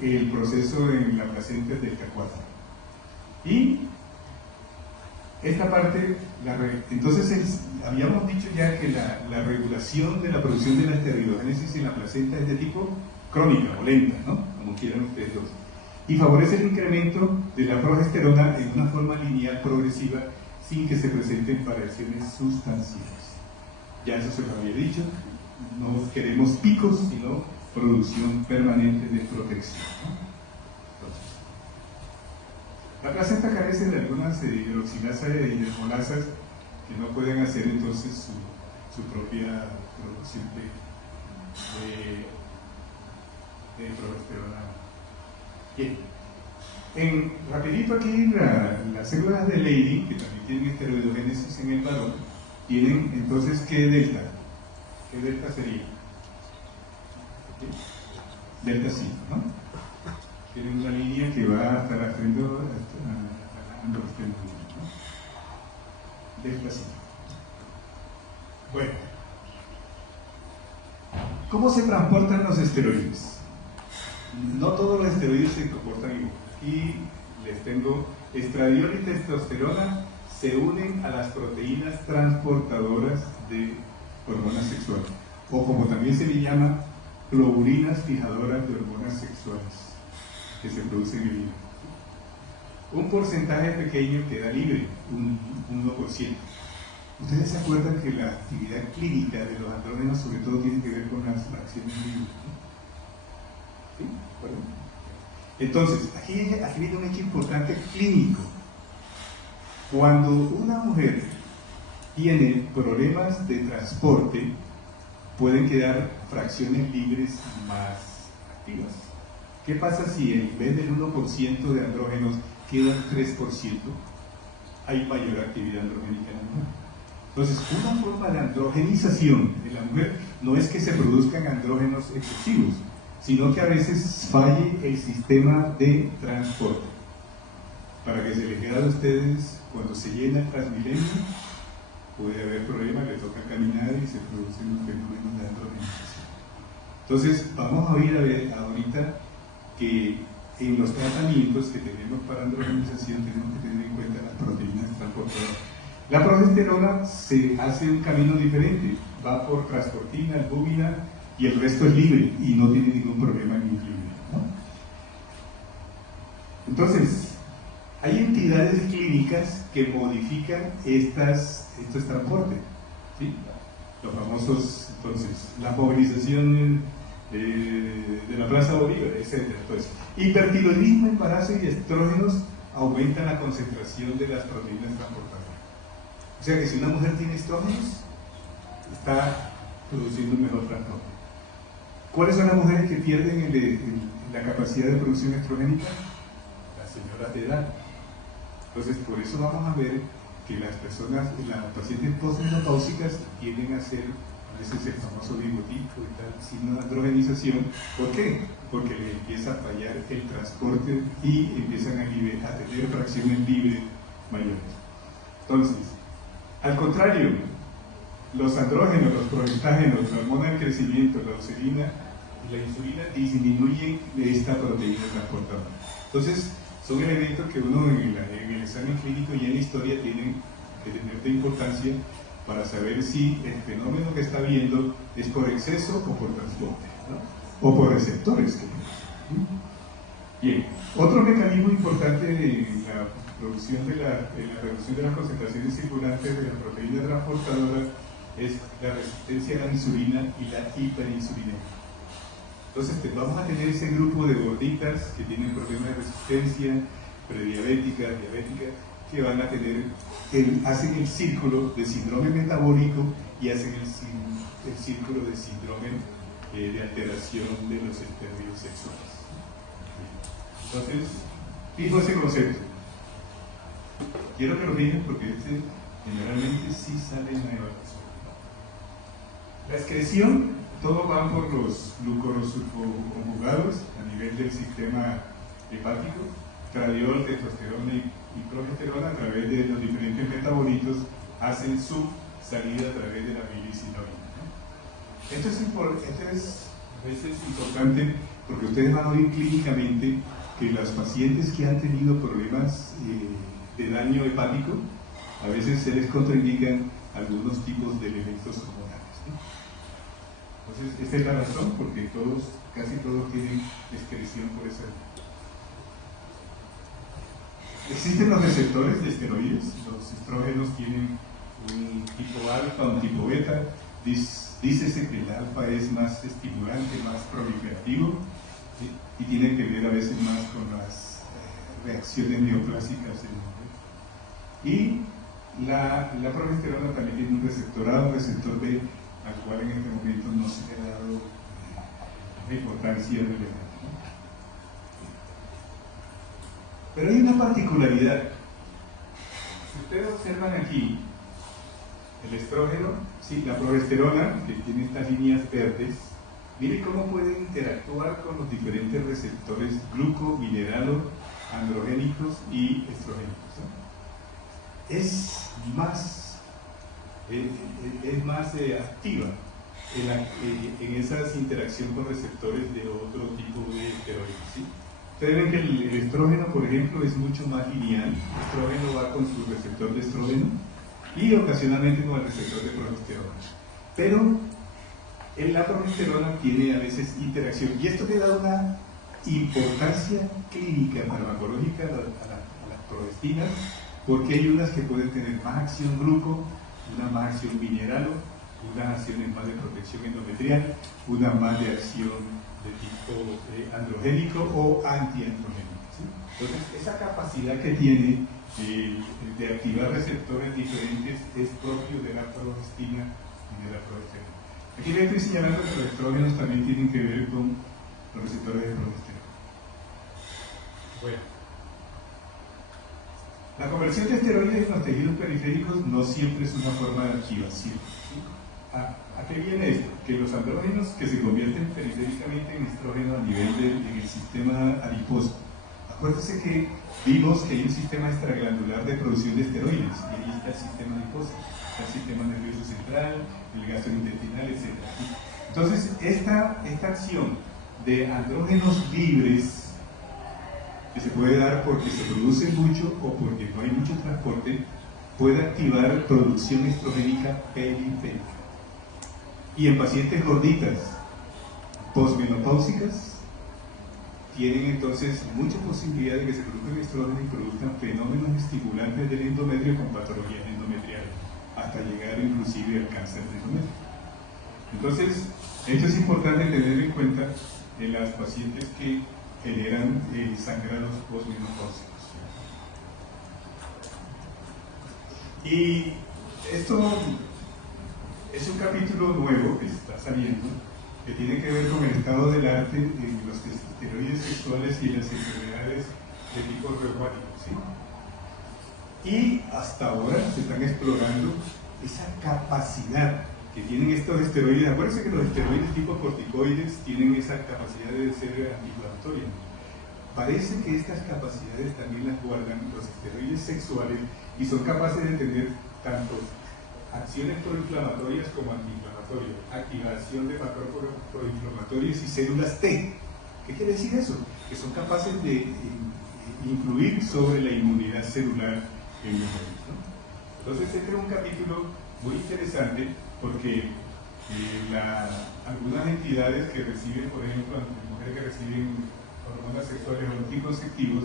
el proceso en la placenta es delta 4. Y esta parte, entonces habíamos dicho ya que la regulación de la producción de la esteroidogénesis en la placenta es de tipo crónica o lenta, ¿no? Como quieran ustedes dos. Y favorece el incremento de la progesterona en una forma lineal progresiva sin que se presenten variaciones sustanciales. Ya eso se lo había dicho. No queremos picos, sino producción permanente de protección, ¿no? Entonces, la placenta carece de algunas hidroxilasa y hidromolasas que no pueden hacer entonces su propia producción de progesterona. Bien, rapidito aquí las células de Leydig, que también tienen esteroidogénesis en el varón, tienen entonces ¿qué delta? ¿Qué delta sería? Delta 5, ¿no? Tienen una línea que va hasta la frente, ¿no? Delta 5. Bueno, ¿cómo se transportan los esteroides? No todos los esteroides se comportan igual. Aquí les tengo estradiol y testosterona se unen a las proteínas transportadoras de hormonas sexuales, o como también se le llama, globulinas fijadoras de hormonas sexuales que se producen en el hígado. Un porcentaje pequeño queda libre, un 1%. Ustedes se acuerdan que la actividad clínica de los andrógenos sobre todo tiene que ver con las acciones libres, ¿no? ¿Sí? Bueno. Entonces, aquí viene un hecho importante clínico. Cuando una mujer tiene problemas de transporte, pueden quedar fracciones libres más activas. ¿Qué pasa si en vez del 1% de andrógenos quedan 3%? Hay mayor actividad androgénica en la mujer. Entonces, una forma de androgenización de la mujer no es que se produzcan andrógenos excesivos, sino que a veces falle el sistema de transporte. Para que se les quede a ustedes, cuando se llena el Transmilenio, puede haber problemas, le toca caminar y se producen los fenómenos de androgenización. Entonces, vamos a ver ahorita que en los tratamientos que tenemos para androgenización tenemos que tener en cuenta las proteínas transportadoras. La progesterona se hace un camino diferente, va por transportina, albúmina y el resto es libre y no tiene ningún problema en equilibrio, ¿no? Entonces, hay entidades clínicas que modifican estos transportes, ¿sí? Los famosos, entonces, la movilización de la Plaza Bolívar, etc. Entonces, hipertiroidismo, embarazo y estrógenos aumentan la concentración de las proteínas transportadoras. O sea que si una mujer tiene estrógenos, está produciendo un mejor transporte. ¿Cuáles son las mujeres que pierden la capacidad de producción estrogénica? Las señoras de edad. Entonces, por eso vamos a ver que las pacientes postmenopáusicas tienden a ser a veces el famoso bigotico y tal, signo de androgenización. ¿Por qué? Porque les empieza a fallar el transporte y empiezan a tener fracciones libres mayores. Entonces, al contrario, los andrógenos, los progestágenos, la hormona del crecimiento, la leucemina y la insulina disminuyen esta proteína transportadora. Entonces, son elementos que uno en el examen clínico y en la historia tienen que tener de importancia para saber si el fenómeno que está viendo es por exceso o por transporte, ¿no? O por receptores. Bien, otro mecanismo importante en la producción de la reducción de las concentraciones circulantes de la proteína transportadora es la resistencia a la insulina y la hiperinsulinemia. Entonces vamos a tener ese grupo de gorditas que tienen problemas de resistencia, prediabética, diabética, que van a tener, hacen el círculo de síndrome metabólico y hacen el círculo de síndrome de alteración de los estériles sexuales. Entonces, fijo ese concepto. Quiero que lo digan porque generalmente sí sale en la evaluación. La excreción, todo va por los glucosulfoconjugados a nivel del sistema hepático, estradiol, testosterona y progesterona a través de los diferentes metabolitos hacen su salida a través de la bilis y la orina, ¿no? Esto es a veces importante porque ustedes van a oír clínicamente que las pacientes que han tenido problemas de daño hepático, a veces se les contraindican algunos tipos de elementos hormonales, ¿no? Entonces, esta es la razón porque casi todos tienen excreción por esa. Existen los receptores de esteroides, los estrógenos tienen un tipo alfa, un tipo beta, dícese que el alfa es más estimulante, más proliferativo, ¿sí? Y tiene que ver a veces más con las reacciones neoplásicas en el hombre. Y la progesterona también tiene un receptor A, un receptor B, al cual en este momento no se le ha dado importancia relevante. Pero hay una particularidad. Si ustedes observan aquí, el estrógeno, sí, la progesterona, que tiene estas líneas verdes, miren cómo pueden interactuar con los diferentes receptores gluco, mineralo, androgénicos y estrogénicos, ¿no? Es más activa en esa interacción con receptores de otro tipo de esteroides, ¿sí? Ustedes ven que el estrógeno, por ejemplo, es mucho más lineal. El estrógeno va con su receptor de estrógeno y ocasionalmente con el receptor de progesterona. Pero la progesterona tiene a veces interacción y esto le da una importancia clínica farmacológica a las progestinas, porque hay unas que pueden tener más acción gluco, una más acción mineralo, unas acciones más de protección endometrial, una más de acción de tipo androgénico o antiandrogénico, ¿sí? Entonces, esa capacidad que tiene de activar receptores diferentes es propio de la progestina y de la progesterona. Aquí les estoy señalando que los estrógenos también tienen que ver con los receptores de progesterona. Bueno, la conversión de esteroides en los tejidos periféricos no siempre es una forma de activación. ¿A qué viene esto? Que los andrógenos que se convierten periféricamente en estrógeno a nivel del sistema adiposo. Acuérdense que vimos que hay un sistema extraglandular de producción de esteroides, y ahí está el sistema adiposo, está el sistema nervioso central, el gastrointestinal, etc. Entonces, esta acción de andrógenos libres, que se puede dar porque se produce mucho o porque no hay mucho transporte, puede activar producción estrogénica periférica. Y en pacientes gorditas, posmenopáusicas, tienen entonces mucha posibilidad de que se produzcan estrógenos y produzcan fenómenos estimulantes del endometrio con patologías endometriales, hasta llegar inclusive al cáncer de endometrio. Entonces, esto es importante tener en cuenta en las pacientes que generan sangrados posmenopáusicos. Y esto es un capítulo nuevo que está saliendo, que tiene que ver con el estado del arte en los esteroides sexuales y las enfermedades de tipo reumático, ¿sí? Y hasta ahora se están explorando esa capacidad que tienen estos esteroides. Acuérdense que los esteroides tipo corticoides tienen esa capacidad de ser antiinflamatorios. Parece que estas capacidades también las guardan los esteroides sexuales y son capaces de tener tanto acciones proinflamatorias como antiinflamatorias, activación de factores proinflamatorios y células T. ¿Qué quiere decir eso? Que son capaces de influir sobre la inmunidad celular en los organismos, ¿no? Entonces este es un capítulo muy interesante porque algunas entidades que reciben, por ejemplo, mujeres que reciben hormonas sexuales o anticonceptivos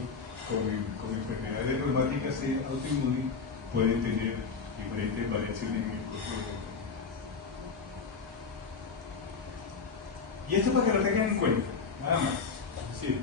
con enfermedades reumáticas autoinmunes pueden tener diferentes variaciones en el cuerpo. Y esto para que lo tengan en cuenta, nada más. Es decir,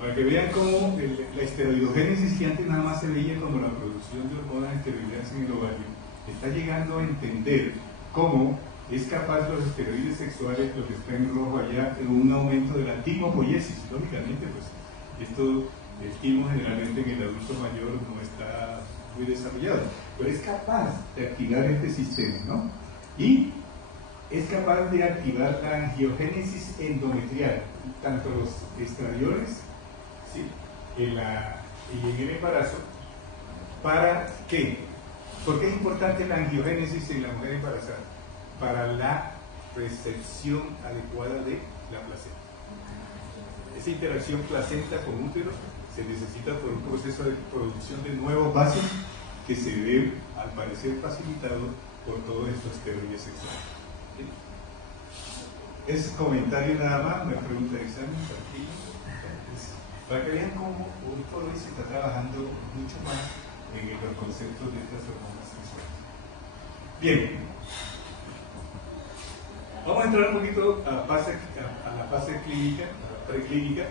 para que vean cómo la esteroidogénesis, que antes nada más se veía como la producción de hormonas esteroideas en el ovario, está llegando a entender cómo es capaz los esteroides sexuales, lo que está en rojo allá, en un aumento de la timopoiesis. Lógicamente, pues, esto, el timo generalmente en el adulto mayor no está muy desarrollado, pero es capaz de activar este sistema, ¿no? Y es capaz de activar la angiogénesis endometrial, tanto los estradioles, ¿sí? y en el embarazo. ¿Para qué? ¿Por qué es importante la angiogénesis en la mujer embarazada? Para la recepción adecuada de la placenta. Esa interacción placenta con útero se necesita por un proceso de producción de nuevos vasos que se ve, al parecer, facilitado por todos estos esteroides sexuales. ¿Sí? Es comentario nada más, una pregunta de examen, tranquilo, para que vean cómo hoy por hoy se está trabajando mucho más en los conceptos de estas hormonas sexuales. Bien, vamos a entrar un poquito a la fase clínica, a la preclínica.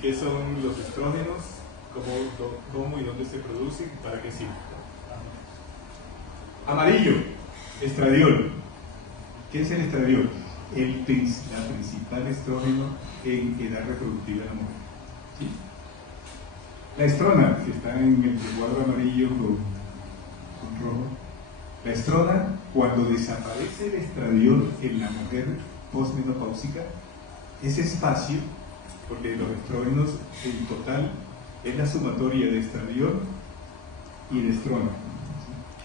¿Qué son los estrógenos? ¿Cómo y dónde se producen? ¿Para qué sirven? Amarillo, estradiol. ¿Qué es el estradiol? La principal estrógeno en edad reproductiva de la mujer. ¿Sí? La estrona, que está en el cuadro amarillo con rojo. La estrona, cuando desaparece el estradiol en la mujer posmenopáusica, ese espacio, porque los estrógenos en total es la sumatoria de estradiol y de estrona.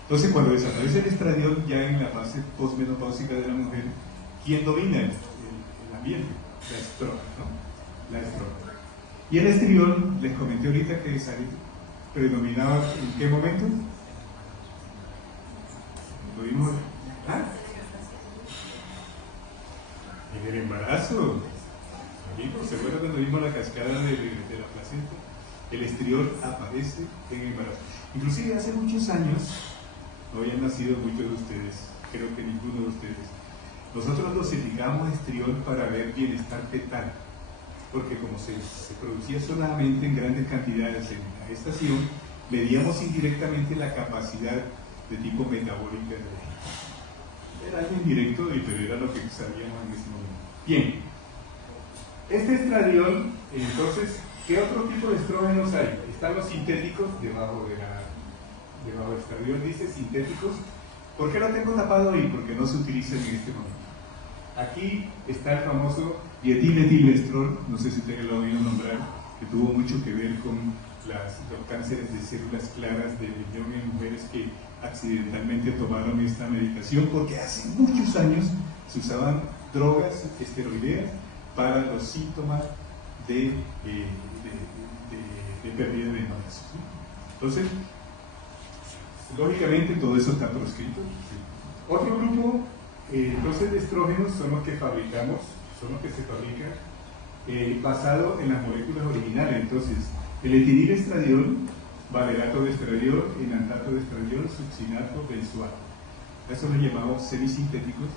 Entonces, cuando desaparece el estradiol ya en la fase posmenopáusica de la mujer, ¿quién domina el ambiente? La estrona, ¿no? La estrona. Y el estriol, les comenté ahorita que predominaba ¿en qué momento? Lo vimos. ¿Ah? En el embarazo. ¿Se acuerdan cuando vimos la cascada de la placenta? El estriol aparece en el embarazo. Inclusive hace muchos años, no habían nacido muchos de ustedes, creo que ninguno de ustedes. Nosotros dosificamos estriol para ver bienestar fetal, porque como se producía solamente en grandes cantidades en la gestación, medíamos indirectamente la capacidad de tipo metabólica de la gente. Era algo indirecto, pero era lo que sabíamos en ese momento. Bien, este estradiol, entonces, ¿Qué otro tipo de estrógenos hay? Están los sintéticos debajo del estradiol, dice sintéticos. ¿Por qué lo tengo tapado ahí? Porque no se utiliza en este momento. Aquí está el famoso dietiletilestrol, no sé si ustedes lo han oído nombrar, que tuvo mucho que ver con los cánceres de células claras de riñón en mujeres que accidentalmente tomaron esta medicación, porque hace muchos años se usaban drogas esteroideas para los síntomas de pérdida de embarazo. ¿Sí? Entonces, lógicamente todo eso está proscrito. ¿Sí? Otro grupo entonces de estrógenos son los que fabricamos, son los que se fabrican basado en las moléculas originales. Entonces, el etinilestradiol, valerato de estradiol, enantato de estradiol, succinato, benzoato. Eso lo llamamos semisintéticos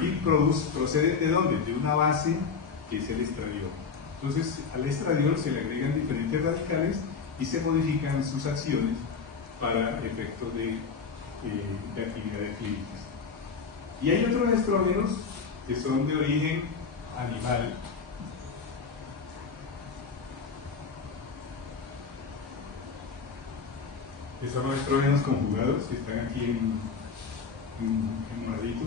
y proceden ¿de dónde? De una base que es el estradiol. Entonces, al estradiol se le agregan diferentes radicales y se modifican sus acciones para efectos de actividades clínicas. Y hay otros estrógenos que son de origen animal, que son los estrógenos conjugados, que están aquí en moradito.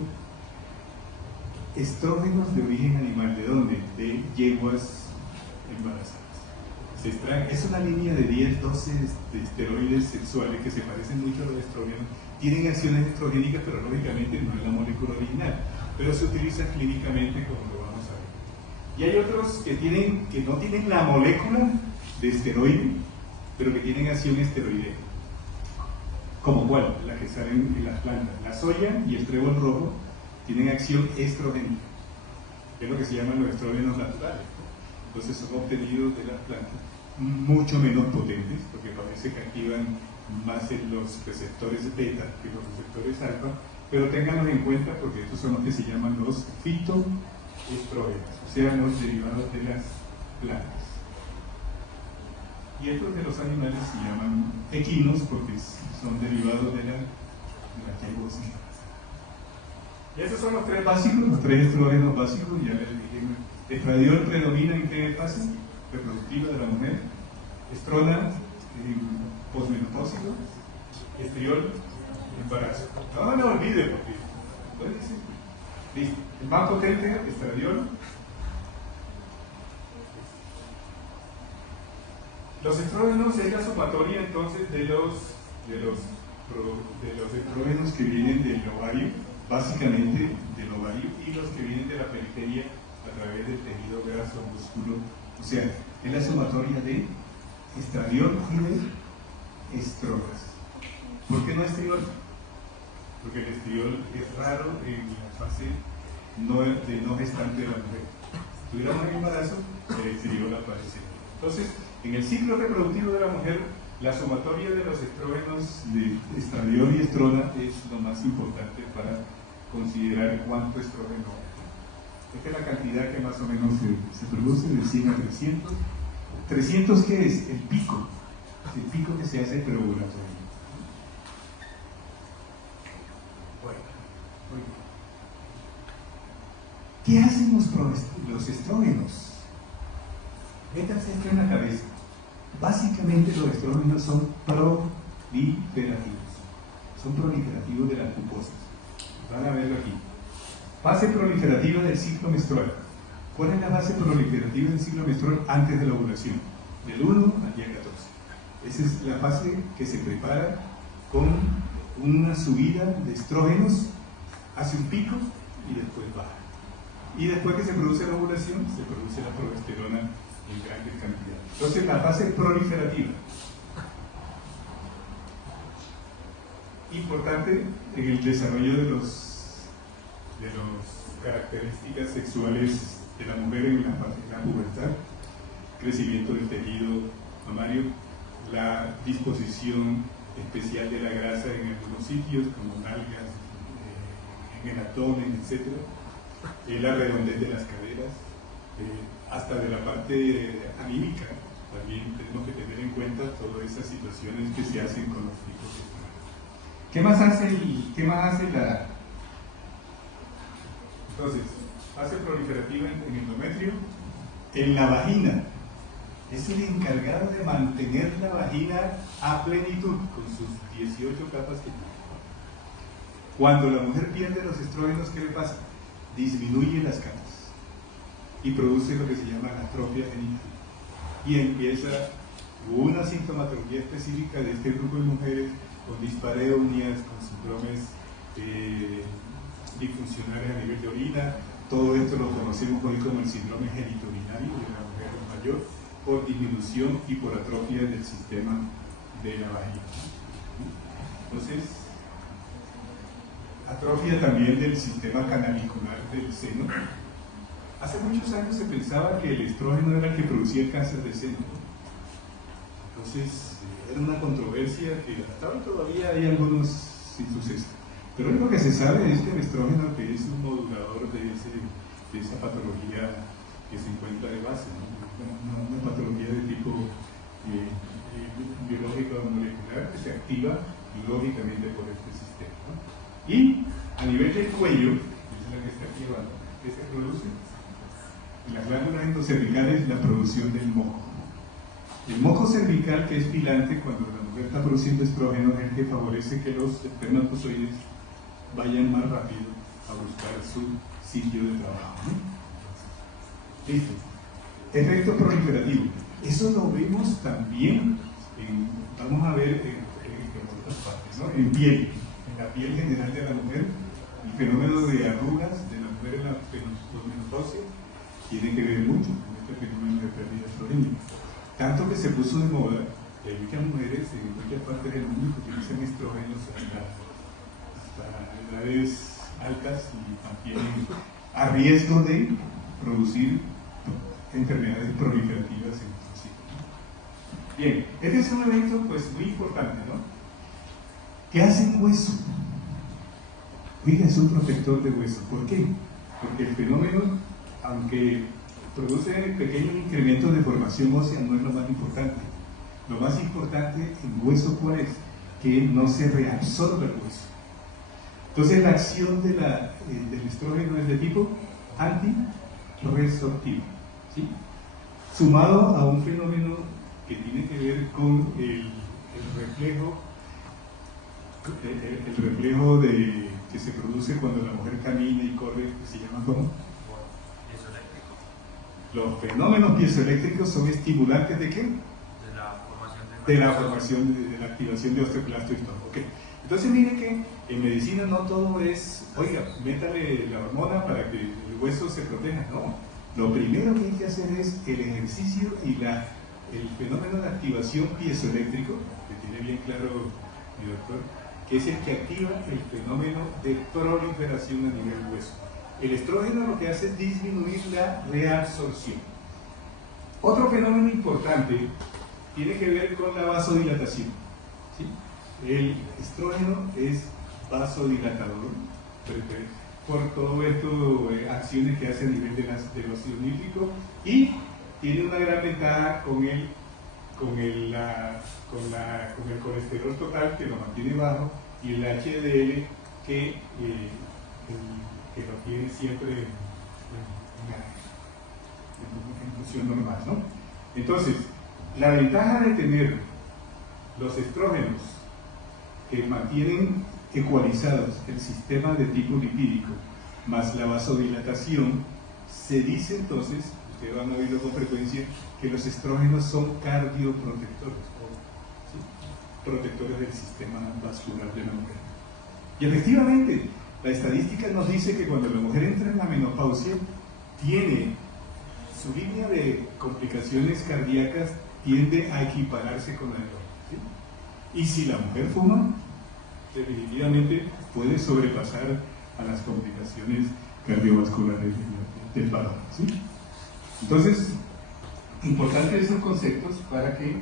Estrógenos de origen animal, ¿de dónde? De yeguas embarazadas. Se extraen, es una línea de 10, 12 de esteroides sexuales que se parecen mucho a los estrógenos, tienen acciones estrogénicas, pero lógicamente no es la molécula original, pero se utiliza clínicamente como lo vamos a ver. Y hay otros que no tienen la molécula de esteroide, pero que tienen acción esteroidea. ¿Como cuál? La que salen en las plantas. La soya y el trébol rojo tienen acción estrogénica, que es lo que se llaman los estrógenos naturales. Entonces son obtenidos de las plantas, mucho menos potentes, porque parece que activan más en los receptores beta que los receptores alfa, pero ténganlos en cuenta porque estos son los que se llaman los fitoestrógenos, o sea, los derivados de las plantas. Y estos de los animales se llaman equinos porque son derivados de la yeguas. Y estos son los tres básicos, los tres estrógenos básicos, ya les dije. Estradiol predomina en qué fase reproductiva de la mujer, estrona posmenopáusico, estriol embarazo. No me olvide porque puede decir. Listo. El más potente, estradiol. Los estrógenos es la sumatoria entonces de los estrógenos que vienen del ovario, básicamente del ovario, y los que vienen de la periferia a través del tejido graso, músculo, o sea, es la sumatoria de estradiol y de estrógenos. ¿Por qué no estriol? Porque el estriol es raro en la fase de no gestante de la mujer. Si tuviéramos un embarazo, el estriol aparece. Entonces, en el ciclo reproductivo de la mujer, la sumatoria de los estrógenos de estradiol y estrona es lo más importante para considerar cuánto estrógeno hay. Esta es la cantidad que más o menos se produce de 100 a 300. ¿300 qué es? El pico que se hace preovulatorio. Bueno. ¿Qué hacen los estrógenos? Métanse esto en la cabeza. Básicamente los estrógenos son proliferativos. Son proliferativos de las mucosas. Van a verlo aquí. Fase proliferativa del ciclo menstrual. ¿Cuál es la fase proliferativa del ciclo menstrual antes de la ovulación? Del 1 al día 14. Esa es la fase que se prepara con una subida de estrógenos, hace un pico y después baja. Y después que se produce la ovulación, se produce la progesterona en grandes cantidades. Entonces, la fase proliferativa. Importante en el desarrollo de las características sexuales de la mujer en la pubertad, crecimiento del tejido mamario, la disposición especial de la grasa en algunos sitios, como nalgas, en el abdomen, etc. La redondez de las caderas, hasta de la parte anímica. También tenemos que tener en cuenta todas esas situaciones que se hacen con los tipos de estrógenos. ¿Qué más hace la? Entonces, fase proliferativa en el endometrio, en la vagina. es el encargado de mantener la vagina a plenitud con sus 18 capas que tiene. Cuando la mujer pierde los estrógenos, ¿qué le pasa? Disminuye las capas y produce lo que se llama atrofia genital. Y empieza una sintomatología específica de este grupo de mujeres con dispareunias, con síndromes disfuncionales a nivel de orina. Todo esto lo conocemos hoy como el síndrome genitourinario de la mujer mayor, por disminución y por atrofia del sistema de la vagina. Entonces, atrofia también del sistema canalicular del seno. Hace muchos años se pensaba que el estrógeno era el que producía el cáncer de seno. Entonces, era una controversia que hasta hoy todavía hay algunos sin suceso. Pero lo que se sabe es que el estrógeno, que es un modulador de esa patología que se encuentra de base, ¿no? Una patología de tipo biológico molecular que se activa lógicamente por este sistema, ¿no? Y a nivel del cuello, que es la que está aquí abajo, ¿qué se produce? En las glándulas endocervicales, la producción del moco. El moco cervical, que es pilante cuando la mujer está produciendo estrógeno, es el que favorece que los espermatozoides vayan más rápido a buscar su sitio de trabajo, ¿no? Listo. Efecto proliferativo. Eso lo vemos también vamos a ver en otras partes, ¿no? En piel, en la piel general de la mujer, el fenómeno de arrugas de la mujer en la posmenopausia tiene que ver mucho con este fenómeno de pérdida estrogénica. Tanto que se puso de moda, y hay muchas mujeres en muchas partes del mundo que utilizan estrógenos hasta edades altas y también a riesgo de producir enfermedades proliferativas en nuestros hijos. Bien, este es un evento pues muy importante, ¿no? ¿Qué hace un hueso? Oiga, es un protector de hueso. ¿Por qué? Porque el fenómeno, aunque produce pequeños incrementos de formación ósea, no es lo más importante. Lo más importante en hueso, ¿cuál es? Que no se reabsorbe el hueso. Entonces la acción del estrógeno es de tipo antirresorptivo, ¿sí? Sumado a un fenómeno que tiene que ver con el reflejo que se produce cuando la mujer camina y corre, que se llama ¿cómo? Los fenómenos piezoeléctricos son estimulantes ¿de qué? De la formación, de la activación de osteoclasto y todo. Okay. Entonces mire que en medicina no todo es, oiga, métale la hormona para que el hueso se proteja. No, lo primero que hay que hacer es el ejercicio y el fenómeno de activación piezoeléctrico, que tiene bien claro mi doctor, que es el que activa el fenómeno de proliferación a nivel hueso. El estrógeno lo que hace es disminuir la reabsorción. Otro fenómeno importante tiene que ver con la vasodilatación, ¿sí? El estrógeno es vasodilatador por todo esto, acciones que hace a nivel del óxido nítrico, y tiene una gran ventaja con el colesterol total, que lo mantiene bajo, y el HDL que lo tiene siempre en función normal, ¿no? Entonces, la ventaja de tener los estrógenos que mantienen ecualizados el sistema de tipo lipídico más la vasodilatación, se dice entonces, ustedes van a oírlo con frecuencia, que los estrógenos son cardioprotectores, ¿sí? Protectores del sistema vascular de la mujer. Y efectivamente, la estadística nos dice que cuando la mujer entra en la menopausia, tiene su línea de complicaciones cardíacas tiende a equipararse con la del hombre, ¿sí? Y si la mujer fuma, definitivamente puede sobrepasar a las complicaciones cardiovasculares del varón, ¿sí? Entonces, importantes esos conceptos para que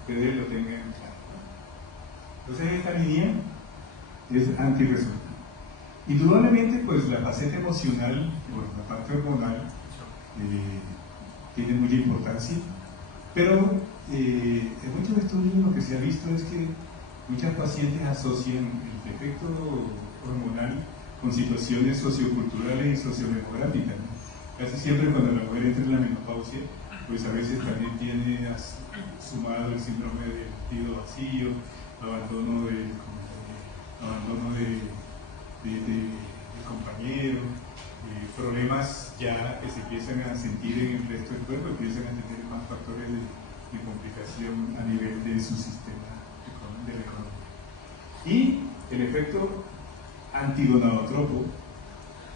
ustedes lo tengan claro, ¿no? Entonces, esta línea es antirresorptiva. Indudablemente, pues la faceta emocional, bueno, la parte hormonal, tiene mucha importancia, pero en muchos estudios lo que se ha visto es que muchas pacientes asocian el defecto hormonal con situaciones socioculturales y sociodemográficas, ¿no? Casi siempre cuando la mujer entra en la menopausia, pues a veces también tiene sumado el síndrome del nido vacío, abandono de compañero, problemas ya que se empiezan a sentir en el resto del cuerpo, empiezan a tener más factores de complicación a nivel de su sistema de la economía. Y el efecto antigonadotropo,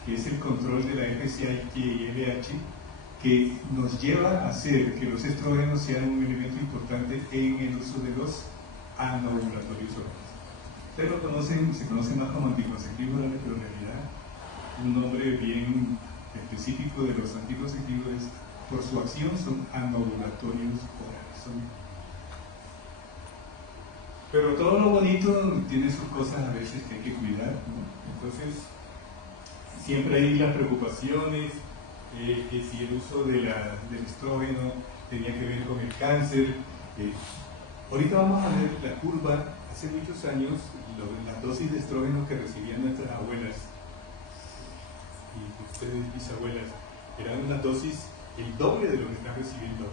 que es el control de la FSH y LH, que nos lleva a hacer que los estrógenos sean un elemento importante en el uso de los anovulatorios orales. Ustedes lo conocen, se conoce más como anticonceptivos orales, pero en realidad un nombre bien específico de los anticonceptivos es, por su acción, son anovulatorios orales. Pero todo lo bonito tiene sus cosas a veces que hay que cuidar, ¿no? Entonces, siempre hay las preocupaciones, que si el uso del estrógeno tenía que ver con el cáncer. Ahorita vamos a ver la curva. Hace muchos años, las dosis de estrógeno que recibían nuestras abuelas y ustedes, bisabuelas, eran unas dosis el doble de lo que están recibiendo,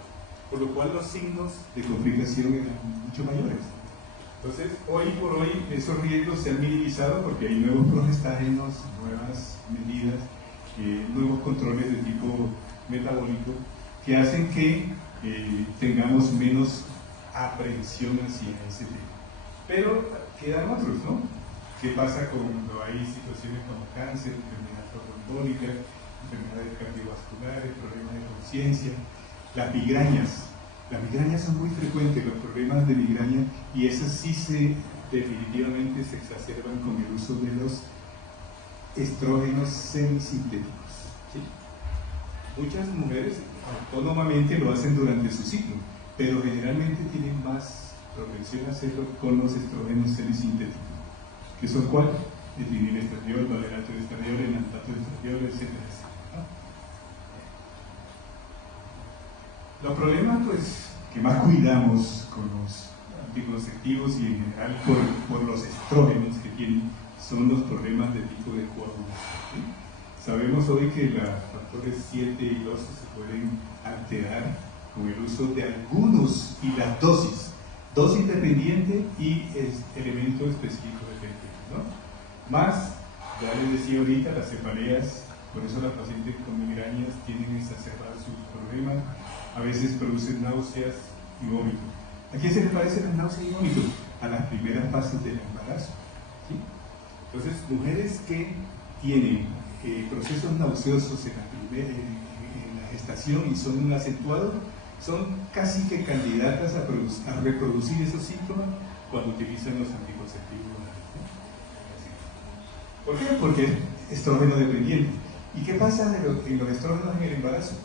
por lo cual los signos de complicación eran mucho mayores. Entonces, hoy por hoy, esos riesgos se han minimizado porque hay nuevos progestágenos, nuevas medidas, nuevos controles de tipo metabólico que hacen que tengamos menos aprehensión hacia ese tema. Pero quedan otros, ¿no? ¿Qué pasa cuando hay situaciones como cáncer, enfermedad trombólica, enfermedades cardiovasculares, problemas de conciencia, las migrañas? Las migrañas son muy frecuentes, los problemas de migraña, y esas sí definitivamente se exacerban con el uso de los estrógenos semisintéticos. ¿Sí? Muchas mujeres autónomamente lo hacen durante su ciclo, pero generalmente tienen más propensión a hacerlo con los estrógenos semisintéticos, que son ¿cuál? Etilienestradiol, valerato de estradiol, enantato de estradiol, etc. Los problemas, pues, que más cuidamos con los anticonceptivos y en general por los estrógenos que tienen, son los problemas de tipo de coagulación. ¿Sí? Sabemos hoy que los factores 7 y 12 se pueden alterar con el uso de algunos y las dosis dependiente y elemento específico dependiente, ¿no? Más, ya les decía ahorita, las cefaleas, por eso las pacientes con migrañas tienen que exacerbar sus problemas, a veces producen náuseas y vómitos. ¿A qué se le parece la náusea y vómito? A las primeras fases del embarazo. ¿Sí? Entonces, mujeres que tienen procesos nauseosos en la gestación y son acentuados, son casi que candidatas a reproducir esos síntomas cuando utilizan los anticonceptivos. ¿Por qué? Porque es estrógeno dependiente. ¿Y qué pasa en los estrógenos en el embarazo?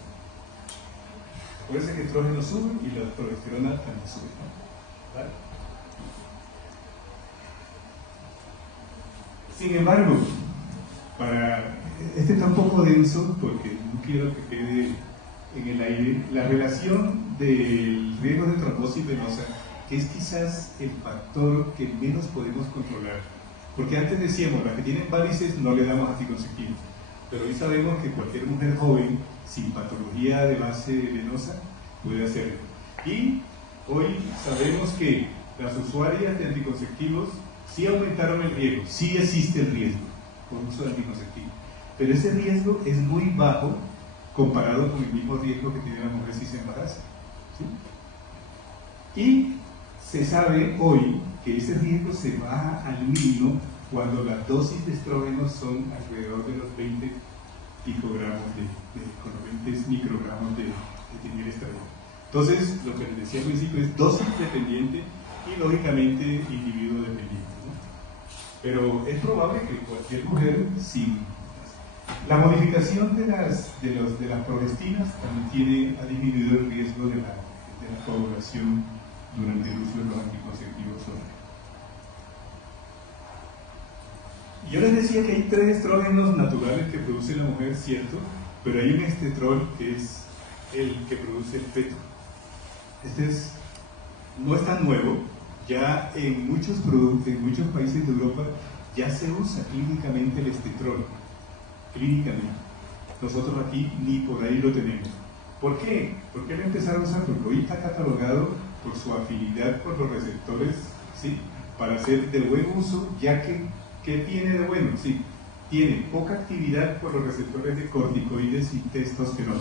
Acuérdense que el estrógeno sube y la progesterona también sube, ¿no? ¿Vale? Sin embargo, este está un poco denso porque no quiero que quede en el aire la relación del riesgo de trombosis venosa, que es quizás el factor que menos podemos controlar. Porque antes decíamos, las que tienen varices no le damos anticonceptivos, pero hoy sabemos que cualquier mujer joven sin patología de base venosa puede hacerlo. Y hoy sabemos que las usuarias de anticonceptivos sí aumentaron el riesgo, sí existe el riesgo por uso de anticonceptivos, pero ese riesgo es muy bajo comparado con el mismo riesgo que tiene la mujer si se embaraza. ¿Sí? Y se sabe hoy que ese riesgo se baja al mínimo cuando las dosis de estrógenos son alrededor de los 20 picogramos con los 20 microgramos de etilienestradiol. Entonces, lo que les decía al principio es dosis dependiente y lógicamente individuo dependiente, ¿no? Pero es probable que cualquier mujer sin la modificación de las progestinas también ha disminuido el riesgo de la coagulación durante el uso de los anticonceptivos orales. Yo les decía que hay 3 estrógenos naturales que produce la mujer, cierto, pero hay un estetrol que es el que produce el feto. No es tan nuevo, ya en muchos países de Europa ya se usa clínicamente el estetrol, clínicamente. Nosotros aquí ni por ahí lo tenemos. ¿Por qué? ¿Por qué lo empezaron a usar? Porque hoy está catalogado por su afinidad por los receptores, ¿sí? Para hacer de buen uso, ya que, ¿qué tiene de bueno? Sí, tiene poca actividad por los receptores de corticoides y testosterona.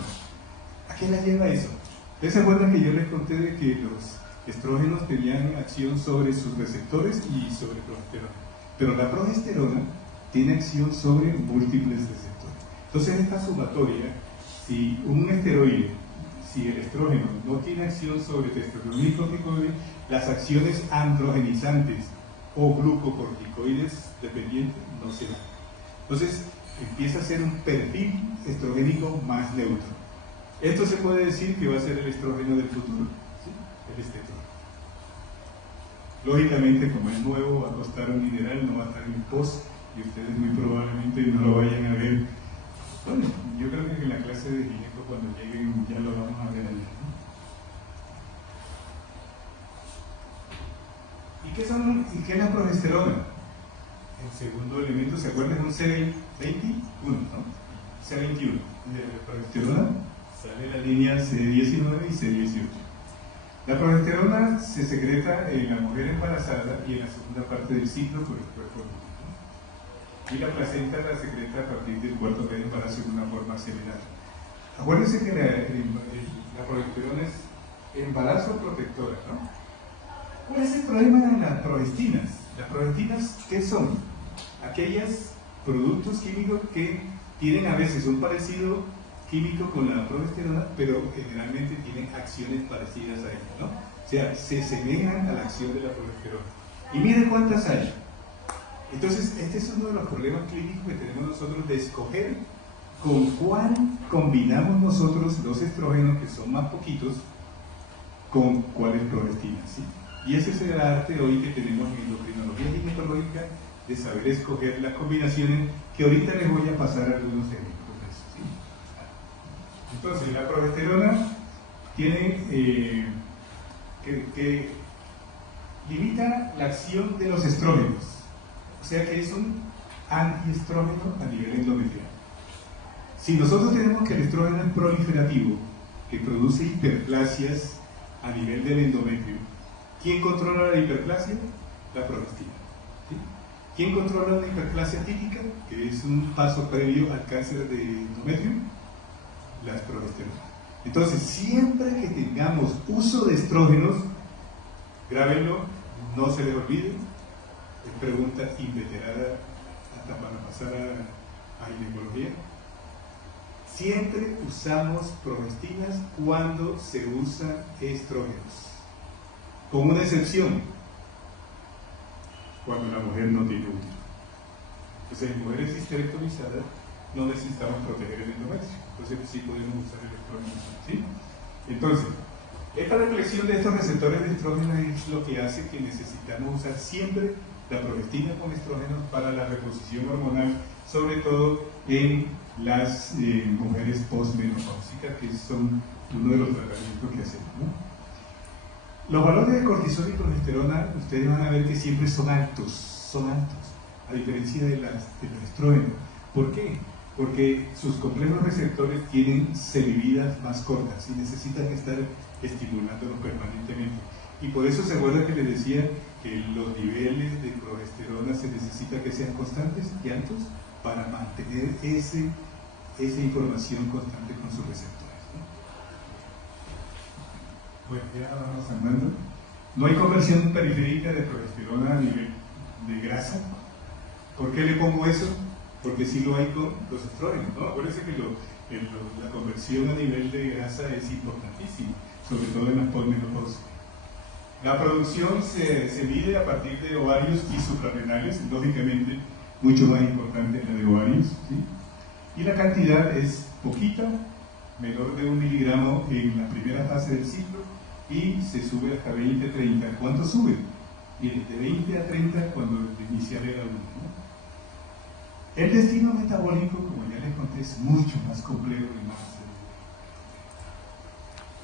¿A qué la lleva eso? ¿Ustedes se acuerdan que yo les conté de que los estrógenos tenían acción sobre sus receptores y sobre progesterona? Pero la progesterona tiene acción sobre múltiples receptores. Entonces, esta sumatoria, si un esteroide, si el estrógeno no tiene acción sobre testosterona y corticoides, las acciones androgenizantes o glucocorticoides dependientes no se dan. Entonces, empieza a ser un perfil estrogénico más neutro. Esto se puede decir que va a ser el estrógeno del futuro, ¿sí? El estetrol. Lógicamente, como es nuevo, va a costar un dineral, no va a estar en post, y ustedes muy probablemente no lo vayan a ver. Bueno, yo creo que en la clase de gineco, cuando lleguen, ya lo vamos a ver allá, ¿no? ¿Y qué es la progesterona? El segundo elemento, ¿se acuerdan? Un C21, ¿no? C21 de la progesterona, sale la línea C19 y C18. La progesterona se secreta en la mujer embarazada y en la segunda parte del ciclo por el cuerpo adulto, ¿no? Y la placenta la secreta a partir del cuarto mes de embarazo de una forma acelerada. Acuérdense que la progesterona es embarazo protectora, ¿no? ¿Cuál es el problema de las progestinas? Las progestinas, ¿qué son? Aquellos productos químicos que tienen a veces un parecido químico con la progesterona, pero generalmente tienen acciones parecidas a ella, ¿no? O sea, se semejan a la acción de la progesterona. Y miren cuántas hay. Entonces, este es uno de los problemas clínicos que tenemos nosotros de escoger con cuál combinamos nosotros los estrógenos, que son más poquitos, con cuáles progestinas, ¿sí? Y ese es el arte hoy que tenemos en endocrinología ginecológica, de saber escoger las combinaciones, que ahorita les voy a pasar algunos ejemplos de eso, ¿sí? Entonces, la progesterona tiene que limita la acción de los estrógenos, o sea que es un antiestrógeno a nivel endometrial. Si nosotros tenemos que el estrógeno es proliferativo, que produce hiperplasias a nivel del endometrio, ¿quién controla la hiperplasia? La progestina, ¿sí? ¿Quién controla la hiperplasia típica, que es un paso previo al cáncer de endometrio? Las progesteronas. Entonces, siempre que tengamos uso de estrógenos, grábenlo, no se les olvide, es pregunta inveterada hasta para pasar a ginecología. Siempre usamos progestinas cuando se usan estrógenos, con una excepción, cuando la mujer no tiene útero. Entonces, en mujeres histerectomizadas no necesitamos proteger el endometrio, entonces sí podemos usar el estrógeno, ¿sí? Entonces, esta reflexión de estos receptores de estrógeno es lo que hace que necesitamos usar siempre la progestina con estrógenos para la reposición hormonal, sobre todo en las mujeres postmenopáusicas, que son uno de los tratamientos que hacemos, ¿no? Los valores de cortisol y progesterona, ustedes van a ver que siempre son altos, a diferencia de los estrógenos. ¿Por qué? Porque sus complejos receptores tienen semividas más cortas y necesitan estar estimulándolos permanentemente. Y por eso se acuerda que les decía que los niveles de progesterona se necesita que sean constantes y altos para mantener esa información constante con sus receptores, ¿no? Bueno, ya vamos andando. No hay conversión periférica de progesterona a nivel de grasa. ¿Por qué le pongo eso? Porque sí lo hay con los estrógenos, ¿no? Acuérdense que la conversión a nivel de grasa es importantísima, sobre todo en las postmenopáusicas. La producción se mide a partir de ovarios y suprarrenales, lógicamente mucho más importante la de ovarios, ¿sí? Y la cantidad es poquita, menor de 1 miligramo en la primera fase del ciclo, y se sube hasta 20-30. ¿Cuánto sube? Bien, de 20 a 30 cuando inicia el adulto, ¿no? El destino metabólico, como ya les conté, es mucho más complejo y más...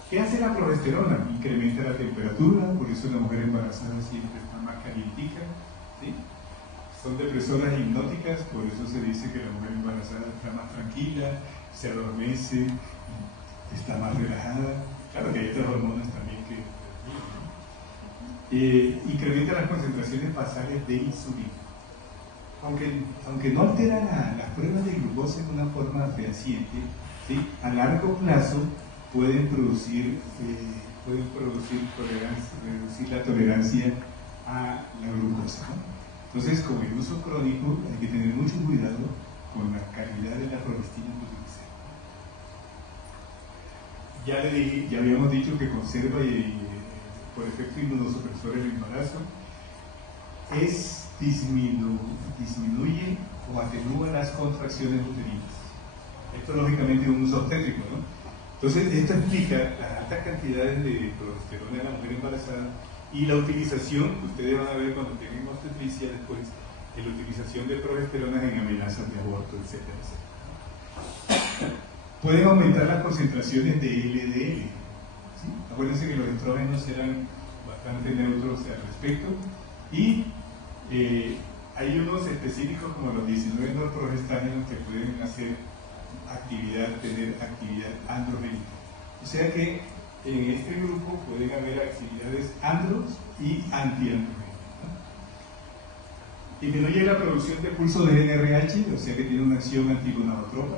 ¿Qué hace la progesterona? Incrementa la temperatura, por eso la mujer embarazada siempre está más calientica, ¿sí? Son depresoras hipnóticas, por eso se dice que la mujer embarazada está más tranquila, se adormece. está más relajada. Claro que hay otras hormonas también que incrementa las concentraciones basales de insulina. Aunque no alteran las pruebas de glucosa en una forma fehaciente, ¿sí? A largo plazo pueden producir tolerancia, reducir la tolerancia a la glucosa, ¿no? Entonces, con el uso crónico hay que tener mucho cuidado con la calidad de la progestina que utilicemos. Ya habíamos dicho que conserva por efecto inmunosupresor el embarazo, disminuye o atenúa las contracciones uterinas. Esto lógicamente es un uso obstétrico, ¿no? Entonces, esto explica las altas cantidades de progesterona en la mujer embarazada y la utilización, que ustedes van a ver cuando tengan obstetricia después, de la utilización de progesterona en amenazas de aborto, etcétera, etcétera. Pueden aumentar las concentraciones de LDL. ¿Sí? Acuérdense que los estrógenos eran bastante neutros al respecto y hay unos específicos como los 19 norprogestágenos que pueden hacer tener actividad androgénica. O sea que en este grupo pueden haber actividades andros y antiandrogénicas, ¿no? Disminuye la producción de pulso de NRH, o sea que tiene una acción antigonadotropa.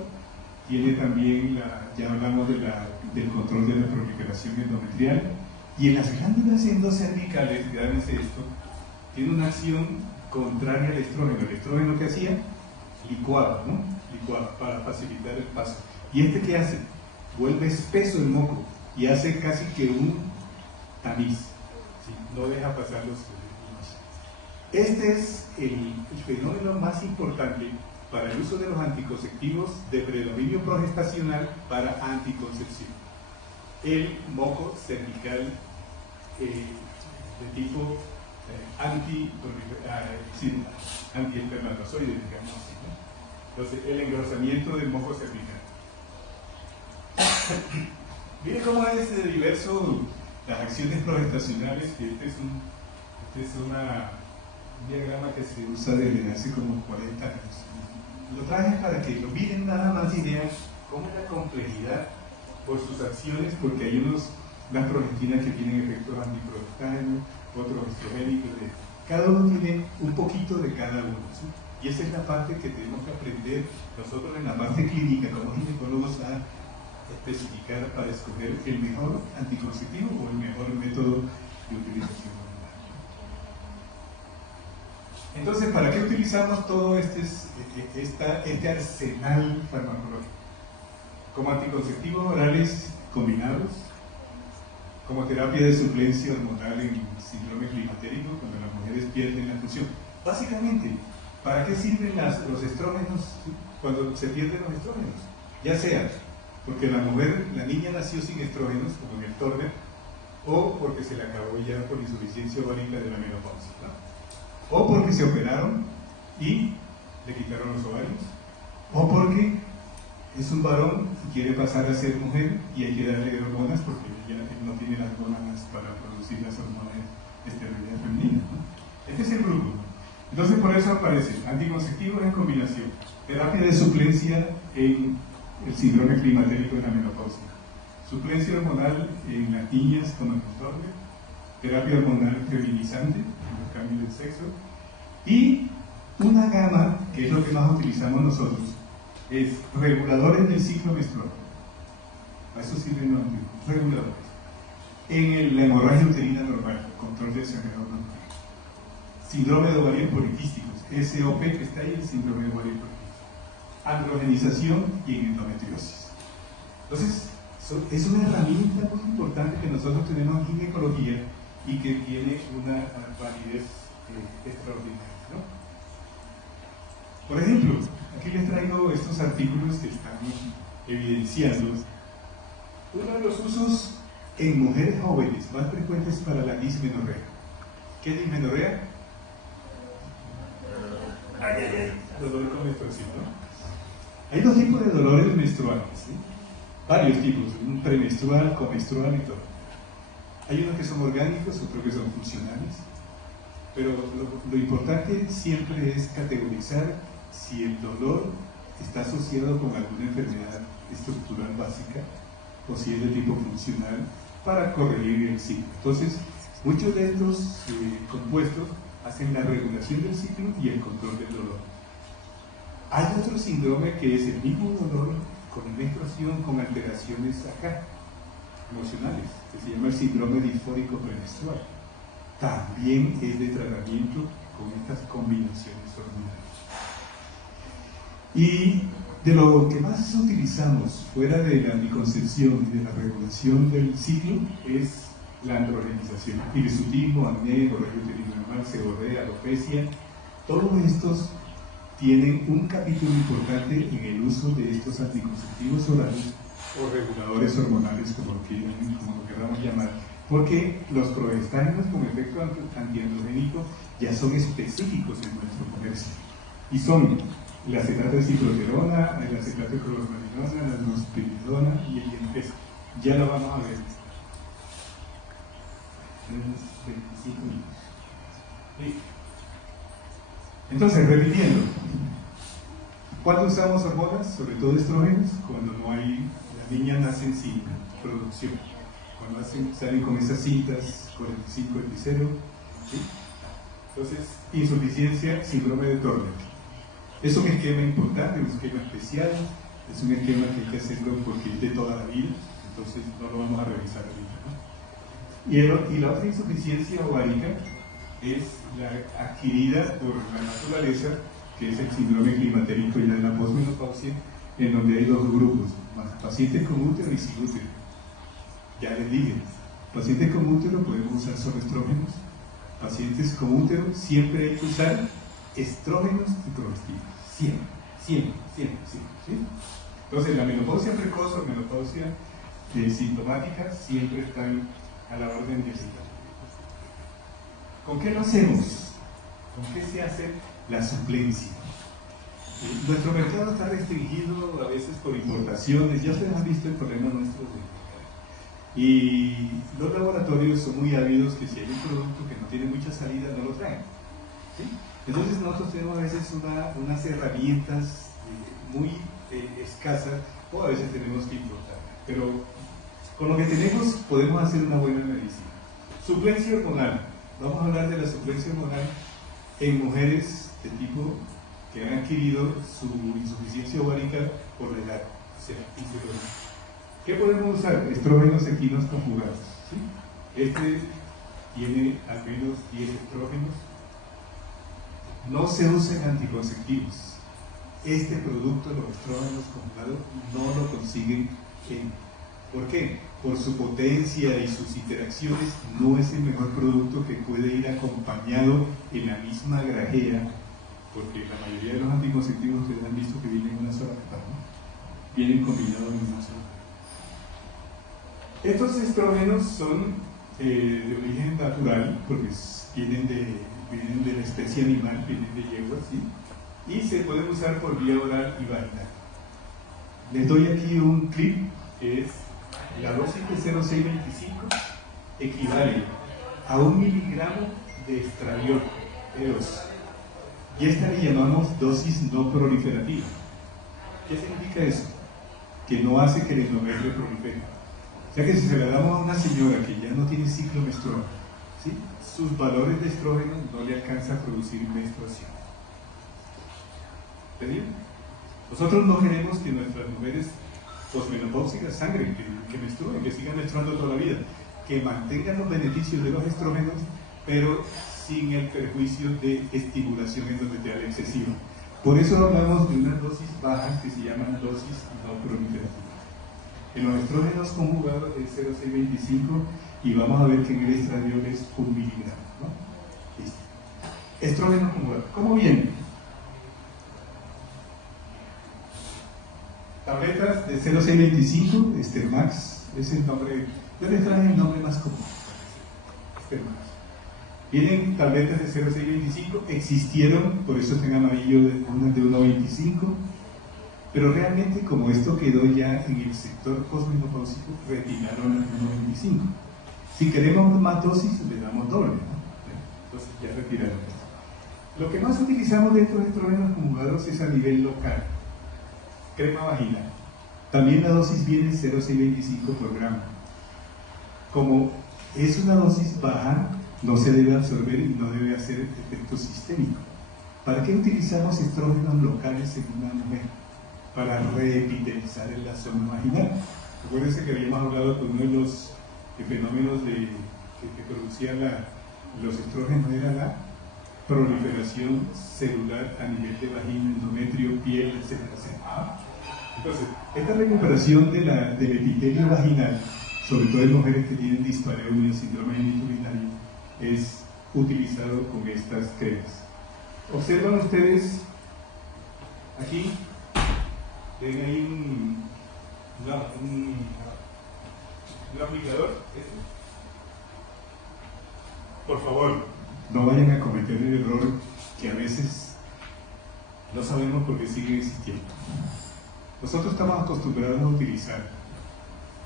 Tiene también, ya hablamos del control de la proliferación endometrial, y en las glándulas endocervicales, grábense esto, tiene una acción contraria al estrógeno. El estrógeno que hacía, licuado, ¿no? Licuado para facilitar el paso. ¿Y este qué hace? Vuelve espeso el moco y hace casi que un tamiz, ¿sí? No deja pasar los líquidos. Este es el fenómeno más importante para el uso de los anticonceptivos de predominio progestacional para anticoncepción. El moco cervical de tipo antiespermatozoide, digamos así, ¿no? Entonces, el engrosamiento del moco cervical. Miren cómo es diverso las acciones progestacionales, que este es un diagrama que se usa desde hace como 40 años. Lo traje para que lo miren nada más y vean cómo es la complejidad por sus acciones, porque hay unas progestinas que tienen efectos antiprogestágenos, otros estrogénicos, cada uno tiene un poquito de cada uno, ¿sí? Y esa es la parte que tenemos que aprender nosotros en la parte clínica como ginecólogos a especificar para escoger el mejor anticonceptivo o el mejor método de utilización. Entonces, ¿para qué utilizamos todo este arsenal farmacológico? Como anticonceptivos orales combinados, como terapia de suplencia hormonal en síndrome climatérico, cuando las mujeres pierden la función. Básicamente, ¿para qué sirven los estrógenos cuando se pierden los estrógenos? Ya sea porque la niña nació sin estrógenos, como en el Turner, o porque se le acabó ya por insuficiencia ovárica de la menopausia, ¿no? O porque se operaron y le quitaron los ovarios, o porque es un varón y quiere pasar a ser mujer y hay que darle hormonas porque ya no tiene las hormonas para producir las hormonas de esterilidad femenina, ¿no? Este es el grupo. Entonces, por eso aparecen anticonceptivos en combinación, terapia de suplencia en el síndrome climatérico de la menopausia, suplencia hormonal en las niñas con Turner, terapia hormonal feminizante en los cambios de sexo, y una gama, que es lo que más utilizamos nosotros, es reguladores del ciclo menstrual. A eso sirven los reguladores. En la hemorragia uterina normal, control del sangrado normal. Síndrome de ovarios poliquísticos, SOP que está ahí, el síndrome de ovarios poliquísticos. Androgenización y en endometriosis. Entonces, es una herramienta muy importante que nosotros tenemos en ginecología y que tiene una validez extraordinaria, ¿no? Por ejemplo, aquí les traigo estos artículos que están evidenciando. Uno de los usos en mujeres jóvenes más frecuentes para la dismenorrea. ¿Qué es dismenorrea? Dolor con menstruación, ¿no? Hay dos tipos de dolores menstruales, ¿sí? Varios tipos, un premenstrual, comenstrual y todo. Hay unos que son orgánicos, otros que son funcionales, pero lo importante siempre es categorizar si el dolor está asociado con alguna enfermedad estructural básica o si es de tipo funcional, para corregir el ciclo. Entonces, muchos de estos compuestos hacen la regulación del ciclo y el control del dolor. Hay otro síndrome que es el mismo dolor con menstruación, con alteraciones acá, emocionales, que se llama el síndrome disfórico premenstrual. También es de tratamiento con estas combinaciones hormonales. Y de lo que más utilizamos fuera de la anticoncepción y de la regulación del ciclo es la androgenización, hirsutismo, acné, borrego uterino normal, seborrea, alopecia. Todos estos tienen un capítulo importante en el uso de estos anticonceptivos orales o reguladores hormonales, como lo queramos llamar, porque los progestágenos con efecto antiandrogénico ya son específicos en nuestro comercio y son la acetato de cicloterona, el acetato de clorpromazina, la drospiridona y el Yenpesa. Ya lo vamos a ver. 25 minutos. ¿Sí? Entonces, repitiendo, ¿cuándo usamos hormonas? Sobre todo estrógenos, cuando no hay, las niñas nacen sin producción, cuando salen con esas cintas 45 epicero, ¿sí? Entonces, insuficiencia, síndrome de Turner. Es un esquema importante, un esquema especial, es un esquema que hay que hacerlo porque es de toda la vida, entonces no lo vamos a revisar ahorita, ¿no? Y la otra insuficiencia ovárica es la adquirida por la naturaleza, que es el síndrome climatérico ya de la posmenopausia, en donde hay dos grupos, pacientes con útero y sin útero. Ya les dije, pacientes con útero podemos usar solo estrógenos, pacientes con útero siempre hay que usar estrógenos y progestinas, siempre, ¿sí? Entonces la menopausia precoz o menopausia sintomática siempre están a la orden de cita. ¿Con qué lo hacemos? ¿Con qué se hace la suplencia? Nuestro mercado está restringido a veces por importaciones, ya ustedes han visto el problema nuestro de mercado. Y los laboratorios son muy ávidos que si hay un producto que no tiene mucha salida, no lo traen, ¿sí? Entonces nosotros tenemos a veces unas herramientas muy escasas, o a veces tenemos que importar, pero con lo que tenemos podemos hacer una buena medicina. Suplencia hormonal. Vamos a hablar de la suplencia hormonal en mujeres de tipo que han adquirido su insuficiencia ovárica por la edad, o sea, ¿qué podemos usar? Estrógenos equinos conjugados, ¿sí? Este tiene al menos 10 estrógenos. No se usan anticonceptivos. Este producto, los estrógenos conjugados, no lo consiguen ¿por qué? Por su potencia y sus interacciones, no es el mejor producto que puede ir acompañado en la misma grajea, porque la mayoría de los anticonceptivos ustedes han visto que vienen en una sola capa, ¿no? Vienen combinados en una sola capa. Estos estrógenos son de origen natural, porque vienen de la especie animal, vienen de yegua, ¿sí? Y se pueden usar por vía oral y vaginal. Les doy aquí un clip que es la dosis de 0,625 equivale a 1 miligramo de estradiol E2. Y esta le llamamos dosis no proliferativa. ¿Qué significa eso? Que no hace que el endometrio prolifere. O sea que si se la damos a una señora que ya no tiene ciclo menstrual, ¿sí? Sus valores de estrógeno no le alcanza a producir menstruación. ¿Entendido? Nosotros no queremos que nuestras mujeres posmenopáusicas sangren, que menstruen, que sigan menstruando toda la vida, que mantengan los beneficios de los estrógenos, pero sin el perjuicio de estimulación endometrial excesiva. Por eso hablamos de unas dosis bajas que se llaman dosis no proliferativas. En los estrógenos conjugados es 0,625 y vamos a ver que en el estradiol es 1 miligramo, ¿no? Listo. Estrógenos conjugados. ¿Cómo vienen? Tabletas de 0,625, Estermax, es el nombre, yo les traje el nombre más común, Estermax. Vienen tabletas de 0,625, existieron, por eso está en amarillo, unas de 1,25, pero realmente como esto quedó ya en el sector posmenopáusico, retiraron las 1,25. Si queremos más dosis, le damos doble, ¿no? Entonces ya retiraron esto. Lo que más utilizamos de estos estrógenos conjugados es a nivel local. Crema vaginal. También la dosis viene 0,625 por gramo. Como es una dosis baja, no se debe absorber y no debe hacer efecto sistémico. ¿Para qué utilizamos estrógenos locales en una mujer? Para reepitelizar en la zona vaginal. Acuérdense que habíamos hablado con uno de los fenómenos que producían los estrógenos, era la proliferación celular a nivel de vagina, endometrio, piel, etc. Entonces, esta recuperación del epitelio vaginal, sobre todo en mujeres que tienen dispareunia, síndrome genitourinario, es utilizado con estas cremas. Observan ustedes aquí, ven ahí un aplicador. Por favor, no vayan a cometer el error que a veces no sabemos por qué sigue existiendo. Nosotros estamos acostumbrados a utilizar,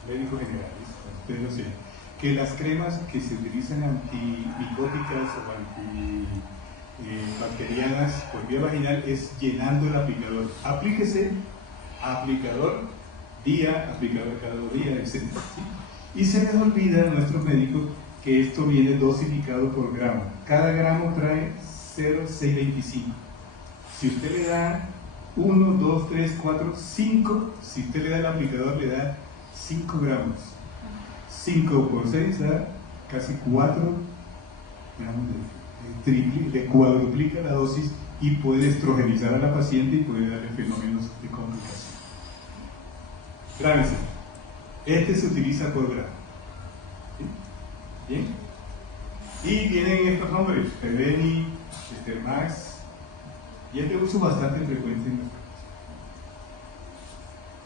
médicos generales, ustedes lo saben, que las cremas que se utilizan antimicóticas o antibacterianas por vía vaginal es llenando el aplicador. Aplíquese, aplicador día, aplicador cada día, etc. Y se les olvida a nuestros médicos que esto viene dosificado por gramo. Cada gramo trae 0,625. Si usted le da 1, 2, 3, 4, 5, si usted le da el aplicador le da 5 gramos. 5 por 6 da casi 4 gramos, le cuadruplica la dosis y puede estrogenizar a la paciente y puede darle fenómenos de complicación. Grábense, este se utiliza por gramo. ¿Sí? ¿Bien? Y vienen estos nombres, Peveni, Estermax, y es de uso bastante frecuente en los países.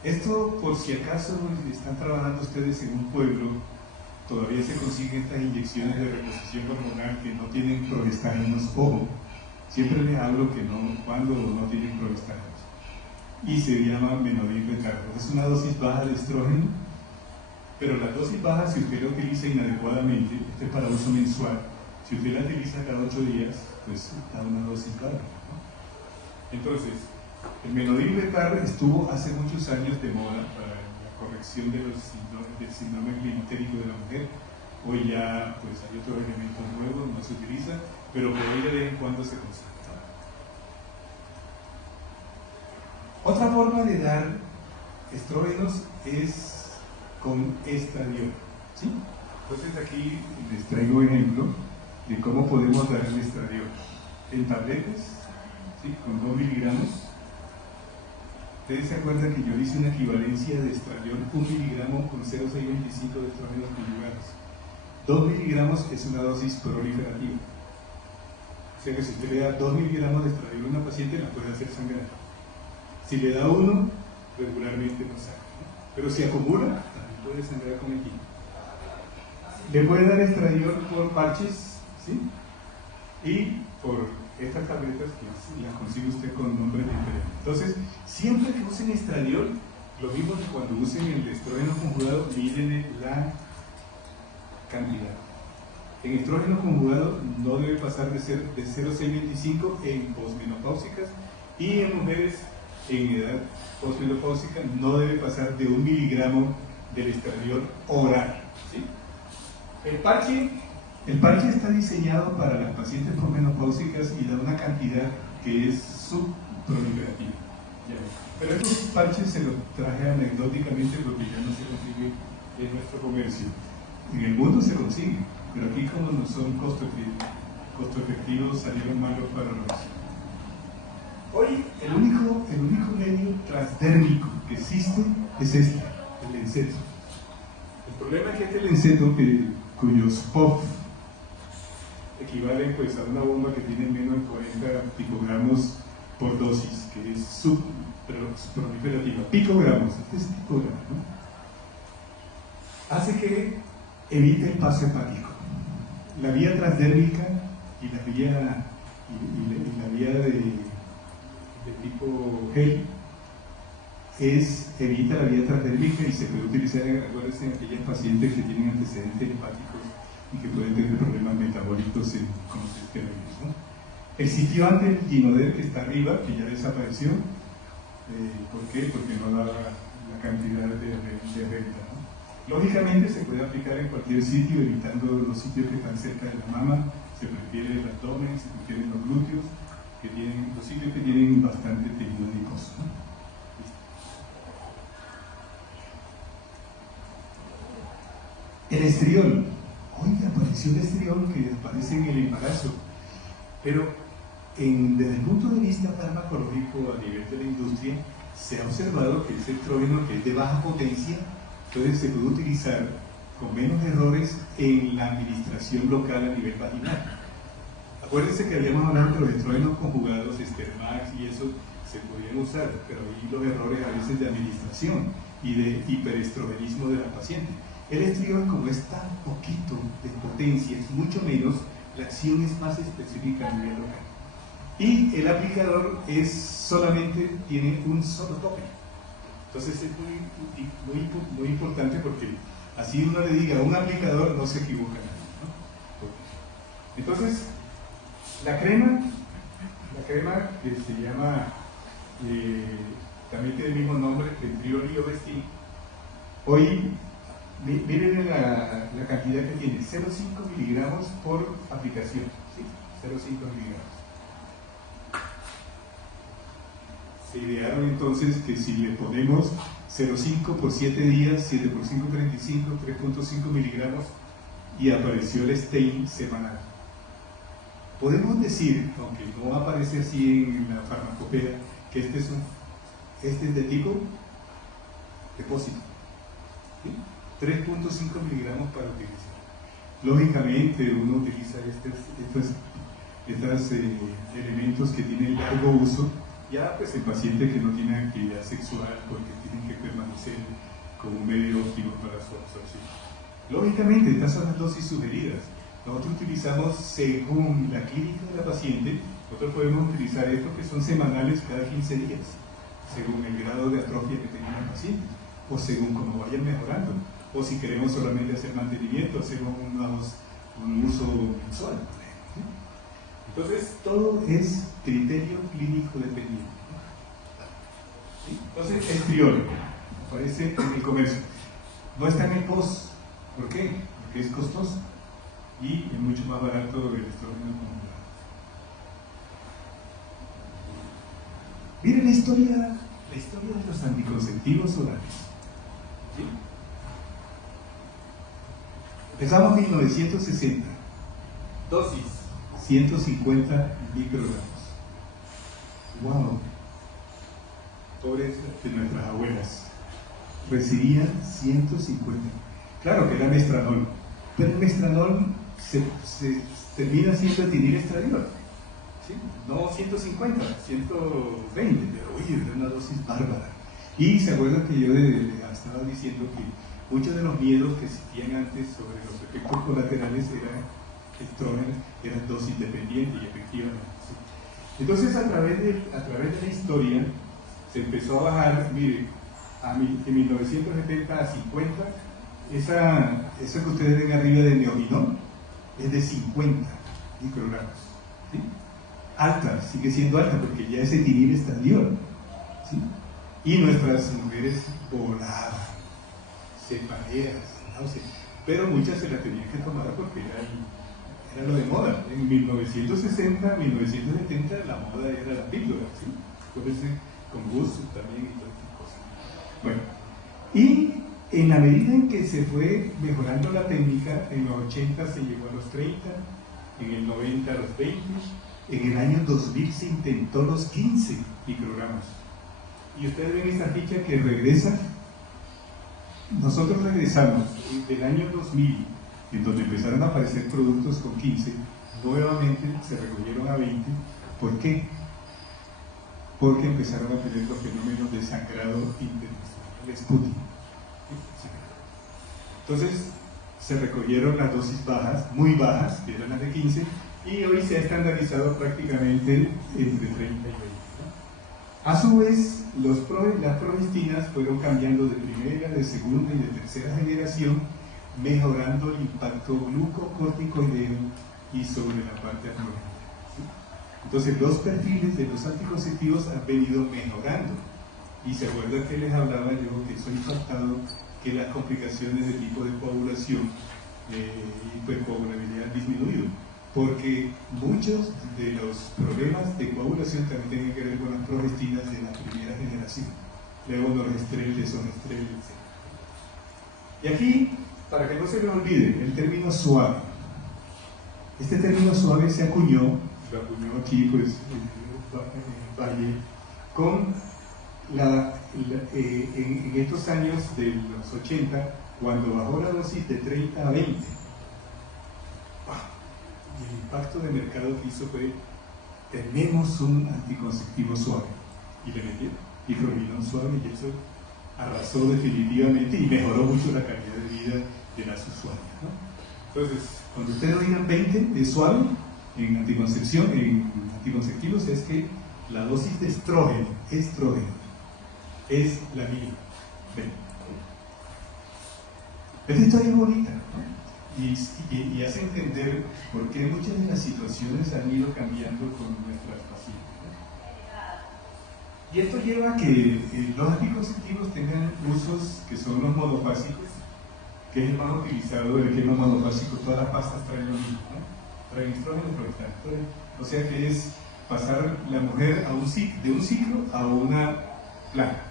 Esto, por si acaso están trabajando ustedes en un pueblo, todavía se consiguen estas inyecciones de reposición hormonal que no tienen progestágenos. Ojo, siempre les hablo que no, cuando no tienen progestágenos. Y se llama Menodin Retardo. Es una dosis baja de estrógeno, pero la dosis baja, si usted la utiliza inadecuadamente, esto es para uso mensual, si usted la utiliza cada 8 días, pues da una dosis baja, ¿no? Entonces, el Menodin Retardo estuvo hace muchos años de moda para la corrección del síndrome climatérico de la mujer. Hoy ya pues hay otros elementos nuevos, no se utiliza, pero por hoy de vez en cuando se consigue. Otra forma de dar estrógenos es con estradiol, ¿sí? Entonces aquí les traigo ejemplo de cómo podemos dar el estradiol en tabletas, ¿sí? Con 2 miligramos. Ustedes se acuerdan que yo hice una equivalencia de estradiol 1 miligramo con 0,625 de estrógenos conjugados. 2 miligramos es una dosis proliferativa. O sea que si usted le da 2 miligramos de estradiol a una paciente, la puede hacer sangrar. Si le da 1, regularmente no sangra, ¿no? Pero si acumula, también puede sangrar con el químico. Le puede dar estradiol por parches, ¿sí? Y por estas tabletas que las consigue usted con nombres diferentes. Entonces, siempre que usen estradiol, lo mismo que cuando usen el estrógeno conjugado, miden la cantidad. En estrógeno conjugado no debe pasar de 0,625 en posmenopáusicas, y en mujeres en edad posmenopáusica no debe pasar de 1 miligramo del estradiol oral, ¿sí? El parche está diseñado para las pacientes posmenopáusicas y da una cantidad que es subproliferativa. Pero estos parches se los traje anecdóticamente porque ya no se consigue en nuestro comercio. En el mundo se consigue, pero aquí como no son costo efectivos, salieron malos para la nación. Hoy el único medio transdérmico que existe es este, el lenceto. El problema es que este lenceto, cuyos POF equivalen pues a una bomba que tiene menos de 40 picogramos por dosis, que es subproliferativa. Picogramos, este es picogramo, ¿no? Hace que evite el paso hepático. La vía transdérmica y la vía de tipo gel evita la vía transdérmica y se puede utilizar en aquellas pacientes que tienen antecedentes hepáticos y que pueden tener problemas metabólicos con los esteroides, ¿no? El sitio antes del Ginoder que está arriba, que ya desapareció, ¿por qué? Porque no daba la cantidad Lógicamente se puede aplicar en cualquier sitio, evitando los sitios que están cerca de la mama. Se prefiere el abdomen, se prefieren los glúteos, los sitios que tienen bastante tejido adiposo, ¿no? El estriol. Oiga, apareció el estriol que aparece en el embarazo. Pero desde el punto de vista farmacológico a nivel de la industria, se ha observado que ese estrógeno, que es de baja potencia, entonces se puede utilizar con menos errores en la administración local a nivel vaginal. Acuérdense que habíamos hablado de los estrógenos conjugados, Estermax y eso, se podían usar, pero hay los errores a veces de administración y de hiperestrogenismo de la paciente. El estriol, como es tan poquito de potencia, es mucho menos, la acción es más específica a nivel local. Y el aplicador tiene un solo tope. Entonces es muy importante, porque así uno le diga a un aplicador, no se equivoca nadie, ¿no? Entonces, la crema que se llama, también tiene el mismo nombre, Pentriol y Ovestin. Hoy, miren la cantidad que tiene, 0,5 miligramos por aplicación, ¿sí? 0,5 miligramos. Se idearon entonces que si le ponemos 0,5 por 7 días, 7 por 5, 35, 3,5 miligramos, y apareció el Stein semanal. Podemos decir, aunque no aparece así en la farmacopea, que este es de tipo depósito, ¿sí? 3,5 miligramos para utilizar. Lógicamente uno utiliza estos elementos que tienen largo uso, ya pues en pacientes que no tienen actividad sexual, porque tienen que permanecer como un medio óptimo para su absorción. Lógicamente estas son las dosis sugeridas. Nosotros utilizamos según la clínica de la paciente. Nosotros podemos utilizar estos que son semanales cada 15 días, según el grado de atrofia que tenga el paciente, o según cómo vayan mejorando, o si queremos solamente hacer mantenimiento, hacer un uso mensual. Entonces, todo es criterio clínico dependiente. ¿Sí? Entonces, estriol aparece en el comercio. No está en el POS. ¿Por qué? Porque es costoso y es mucho más barato el estrógeno conjugado. Miren la historia de los anticonceptivos orales. ¿Sí? Empezamos en 1960. Dosis 150 microgramos. ¡Wow! Pobres de nuestras abuelas. Recibían 150. Claro que era mestranol, pero el mestranol se termina siendo etinilestradiol. ¿Sí? No 150, 120, pero oye, era una dosis bárbara. Y se acuerdan que yo estaba diciendo que muchos de los miedos que existían antes sobre los efectos colaterales eran dosis dependientes, y efectivamente. ¿Sí? Entonces, a través de la historia, se empezó a bajar, mire, en 1970 a 50, esa que ustedes ven arriba de neoginol es de 50 microgramos. ¿Sí? Alta, sigue siendo alta, porque ya es etinilestradiol. ¿Sí? Y nuestras mujeres volaban, cefaleas, náuseas, pero muchas se la tenían que tomar porque era lo de moda. En 1960, 1970 la moda era la píldora, ¿sí? Con gusto también y todas estas cosas. Bueno, y en la medida en que se fue mejorando la técnica, en los 80 se llegó a los 30, en el 90 a los 20, en el año 2000 se intentó los 15 microgramos. Y ustedes ven esta ficha que regresa. Nosotros regresamos del año 2000, en donde empezaron a aparecer productos con 15, nuevamente se recogieron a 20. ¿Por qué? Porque empezaron a tener los fenómenos de sangrado internacional, el Sputnik. Entonces se recogieron las dosis bajas, muy bajas, que eran las de 15, y hoy se ha estandarizado prácticamente entre 30 y 20. A su vez, las progestinas fueron cambiando de primera, de segunda y de tercera generación, mejorando el impacto glucocorticoideo y sobre la parte afluente. ¿Sí? Entonces, los perfiles de los anticonceptivos han venido mejorando. Y se acuerdan que les hablaba yo que soy impactado que las complicaciones de tipo de coagulación y hipercoagulabilidad han disminuido, porque muchos de los problemas de coagulación también tienen que ver con las progestinas de la primera generación, levonorgestrel, desogestrel, etc. Y aquí, para que no se me olvide, el término suave. Este término suave se acuñó, lo acuñó aquí, pues, Valle, con en estos años de los 80, cuando bajó la dosis de 30 a 20. Y el impacto de mercado que hizo fue: tenemos un anticonceptivo suave. Y le metieron difrominón suave, y eso arrasó definitivamente y mejoró mucho la calidad de vida de las usuarias, ¿no? Entonces, cuando ustedes oigan 20 de suave en anticoncepción, en anticonceptivos, es que la dosis de estrógeno es la mínima. Esta historia es bonita, ¿no? Y hace entender por qué muchas de las situaciones han ido cambiando con nuestras pacientes, ¿no? Y esto lleva a que los anticonceptivos tengan usos que son los monofásicos, que es el más utilizado del esquema monofásico. Todas las pastas traen lo mismo, ¿no? Traen estrógeno y progestación. O sea que es pasar la mujer de un ciclo a una plaga,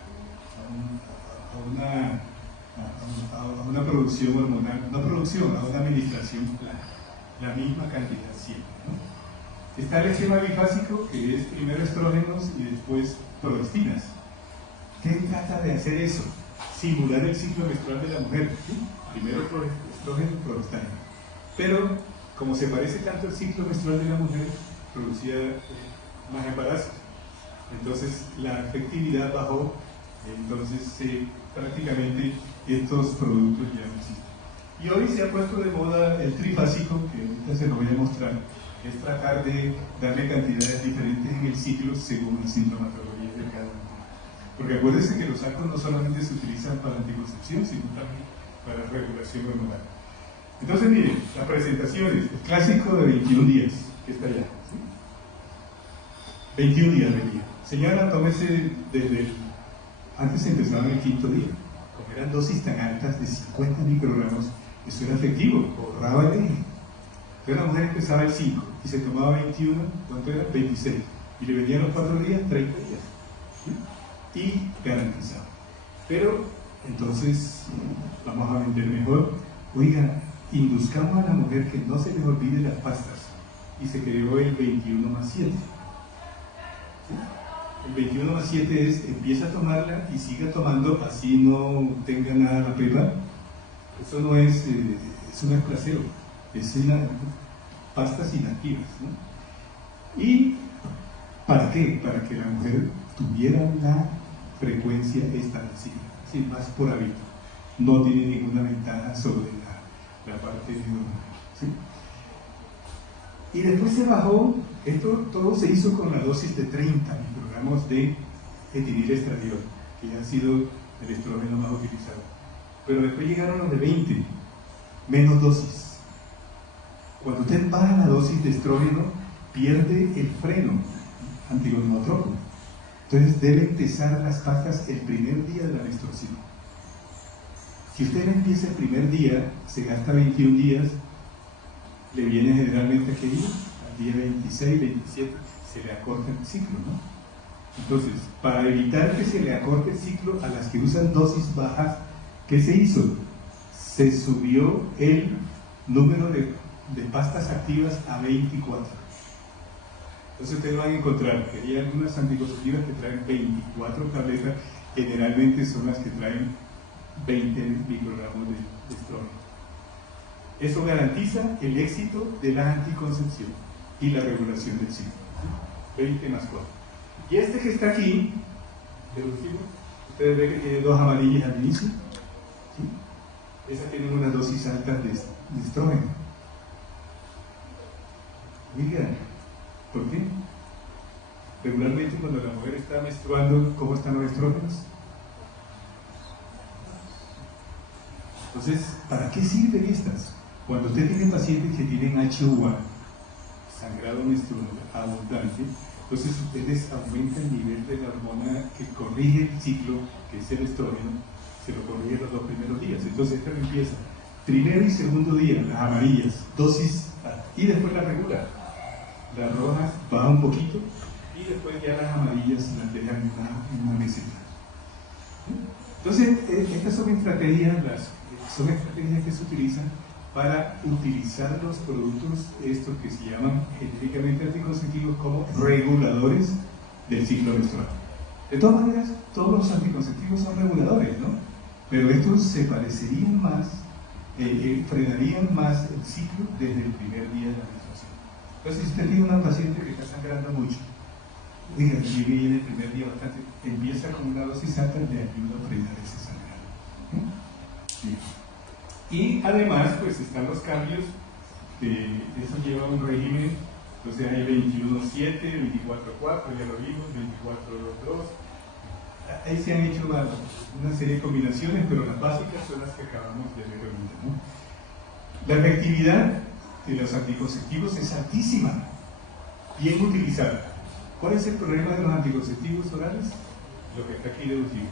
a una producción hormonal, a una administración plana, la misma cantidad siempre, ¿no? Está el esquema bifásico, que es primero estrógenos y después progestinas. ¿Qué trata de hacer eso? Simular el ciclo menstrual de la mujer, ¿sí? Primero estrógeno y progestano. Pero, como se parece tanto al ciclo menstrual de la mujer, producía más embarazo. Entonces, la efectividad bajó. Entonces, prácticamente estos productos ya no existen. Y hoy se ha puesto de moda el trifásico, que ahorita se lo voy a mostrar. Es tratar de darle cantidades diferentes en el ciclo según la sintomatología de cada uno. Porque acuérdense que los sacos no solamente se utilizan para anticoncepción, sino también para regulación hormonal. Entonces, miren, las presentaciones, el clásico de 21 días, que está allá, ¿sí? 21 días venía. Señora, tómese desde antes empezaban el 5.º día. Como eran dosis tan altas de 50 microgramos, eso era efectivo, borraba el eje. Entonces la mujer empezaba el 5 y se tomaba 21, ¿cuánto era? 26. Y le venían los 4 días, 30 días. ¿Sí? Y garantizado. Pero, entonces, vamos a vender mejor. Oiga, induzcamos a la mujer que no se les olvide las pastas. Y se creó el 21 más 7. ¿Sí? El 21 más 7 es: empieza a tomarla y siga tomando, así no tenga nada la pepa. Eso no es, eso no es placebo, es pastas inactivas, ¿no? ¿Y para qué? Para que la mujer tuviera la frecuencia establecida, así, más por hábito. No tiene ninguna ventaja sobre la parte hormonal, ¿sí? Y después se bajó, esto todo se hizo con la dosis de 30 microgramos de etinilestradiol, que ha sido el estrógeno más utilizado. Pero después llegaron los de 20, menos dosis. Cuando usted baja la dosis de estrógeno, pierde el freno antigonotropo. Entonces debe empezar las pastas el primer día de la menstruación. Si usted empieza el primer día, se gasta 21 días, le viene generalmente ¿a qué día? Al día 26, 27, se le acorta el ciclo, ¿no? Entonces, para evitar que se le acorte el ciclo a las que usan dosis bajas, ¿qué se hizo? Se subió el número de pastas activas a 24. Entonces ustedes van a encontrar que hay algunas anticonceptivas que traen 24 tabletas, generalmente son las que traen 20 microgramos de estrógeno. Eso garantiza el éxito de la anticoncepción y la regulación del ciclo. 20 más 4. Y este que está aquí, el último, ustedes ven que tiene dos amarillas al inicio. ¿Sí? Esas tienen una dosis alta de estrógeno. Oigan, ¿por qué? Regularmente cuando la mujer está menstruando, ¿cómo están los estrógenos? Entonces, ¿para qué sirven estas? Cuando usted tiene pacientes que tienen HUA, sangrado menstrual abundante, entonces ustedes aumentan el nivel de la hormona que corrige el ciclo, que es el estrógeno, se lo corrige los 2 primeros días. Entonces esta empieza primero y segundo día, las amarillas, dosis, y después la regula. Las rojas baja un poquito y después ya las amarillas las dejan en una meseta. Entonces, estas son estrategias que se utilizan para utilizar los productos estos que se llaman genéricamente anticonceptivos como reguladores del ciclo menstrual. De todas maneras, todos los anticonceptivos son reguladores, ¿no? Pero estos se parecerían más, frenarían más el ciclo desde el primer día de la menstruación. Entonces, si usted tiene una paciente que está sangrando mucho, diga, y viene el primer día bastante, empieza con una dosis alta, le ayuda a frenar ese sangrado. ¿Sí? Y además, pues están los cambios, eso lleva un régimen, entonces hay 21-7, 24-4, ya lo vimos, 24-2-2. Ahí se han hecho una serie de combinaciones, pero las básicas son las que acabamos de ver ahorita, ¿no? La efectividad de los anticonceptivos es altísima, bien utilizada. ¿Cuál es el problema de los anticonceptivos orales? Lo que está aquí deducido: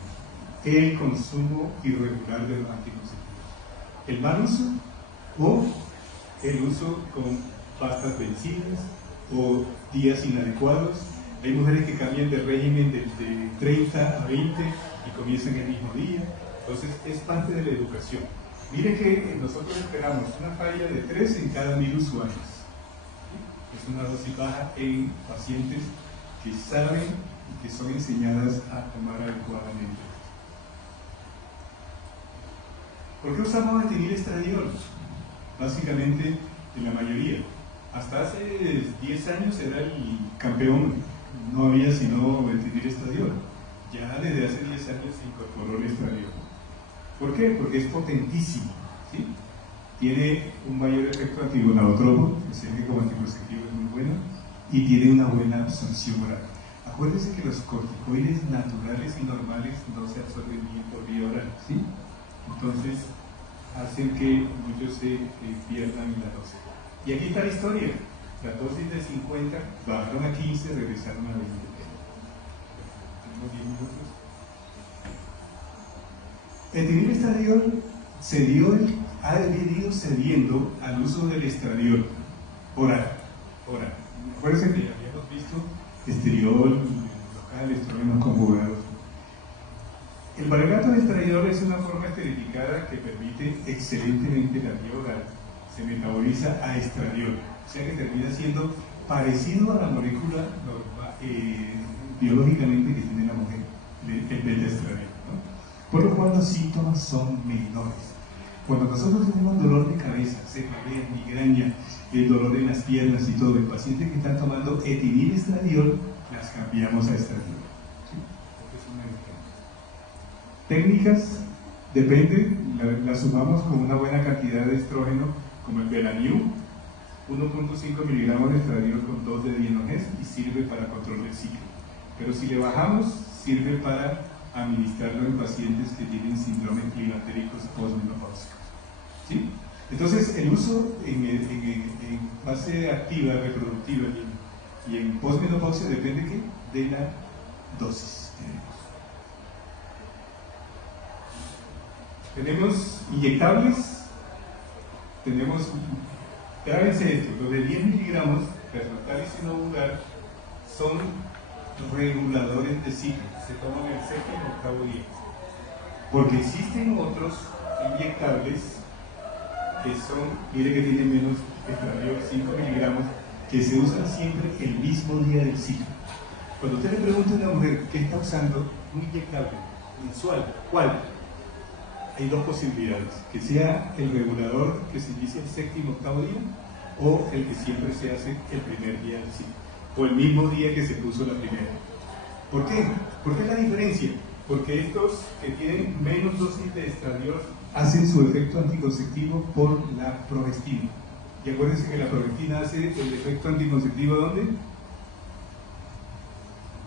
el consumo irregular de los anticonceptivos. El mal uso o el uso con pastas vencidas o días inadecuados. Hay mujeres que cambian de régimen de 30 a 20 y comienzan el mismo día. Entonces es parte de la educación. Miren que nosotros esperamos una falla de 3 en cada 1000 usuarios. Es una dosis baja en pacientes que saben y que son enseñadas a tomar adecuadamente. ¿Por qué usamos etiliestradiol? Básicamente, en la mayoría. Hasta hace 10 años era el campeón, no había sino etiliestradiol. Ya desde hace 10 años se incorporó el estradiol. ¿Por qué? Porque es potentísimo, ¿sí? Tiene un mayor efecto antigonadotropo, que se ve que como anticonceptivo es muy bueno, y tiene una buena absorción oral. Acuérdense que los corticoides naturales y normales no se absorben bien por vía oral, ¿sí? Entonces hacen que muchos se pierdan la dosis. Y aquí está la historia: la dosis de 50 bajaron a 15, regresaron a 20. Tenemos 10 minutos. El etiliestradiol ha venido cediendo al uso del estradiol oral. Acuérdense que ya habíamos visto esteriol, local, estrógenos conjugados. El valerato de estradiol es una forma esterificada que permite excelentemente la vía oral. Se metaboliza a estradiol, o sea que termina siendo parecido a la molécula biológicamente que tiene la mujer, el beta-estradiol, ¿no? Por lo cual los síntomas son menores. Cuando nosotros tenemos dolor de cabeza, cefalea, migraña, el dolor en las piernas y todo, el paciente que está tomando etiliestradiol, las cambiamos a estradiol. ¿Sí? Técnicas, depende, las sumamos con una buena cantidad de estrógeno, como el Belaniu, 1.5 miligramos de estradiol con 2 de dienogés, y sirve para control del ciclo. Pero si le bajamos, sirve para administrarlo en pacientes que tienen síndromes climatéricos postmenopáusicos. ¿Sí? Entonces, el uso en fase activa, reproductiva y en postmenopausia depende ¿qué? De la dosis. Tenemos inyectables, grábense esto, los de 10 miligramos, pernoctar y sinovular, son reguladores de ciclo, se toman el 7º y 8º día. Porque existen otros inyectables que son, mire que tienen menos estradiol, 5 miligramos, que se usan siempre el mismo día del ciclo. Cuando usted le pregunta a una mujer qué está usando, un inyectable mensual, ¿cuál? Hay dos posibilidades: que sea el regulador que se inicia el 7º y 8º día, o el que siempre se hace el primer día del ciclo, o el mismo día que se puso la primera. ¿Por qué? ¿Por qué la diferencia? Porque estos que tienen menos dosis de estradiol hacen su efecto anticonceptivo por la progestina. Y acuérdense que la progestina hace el efecto anticonceptivo ¿dónde? En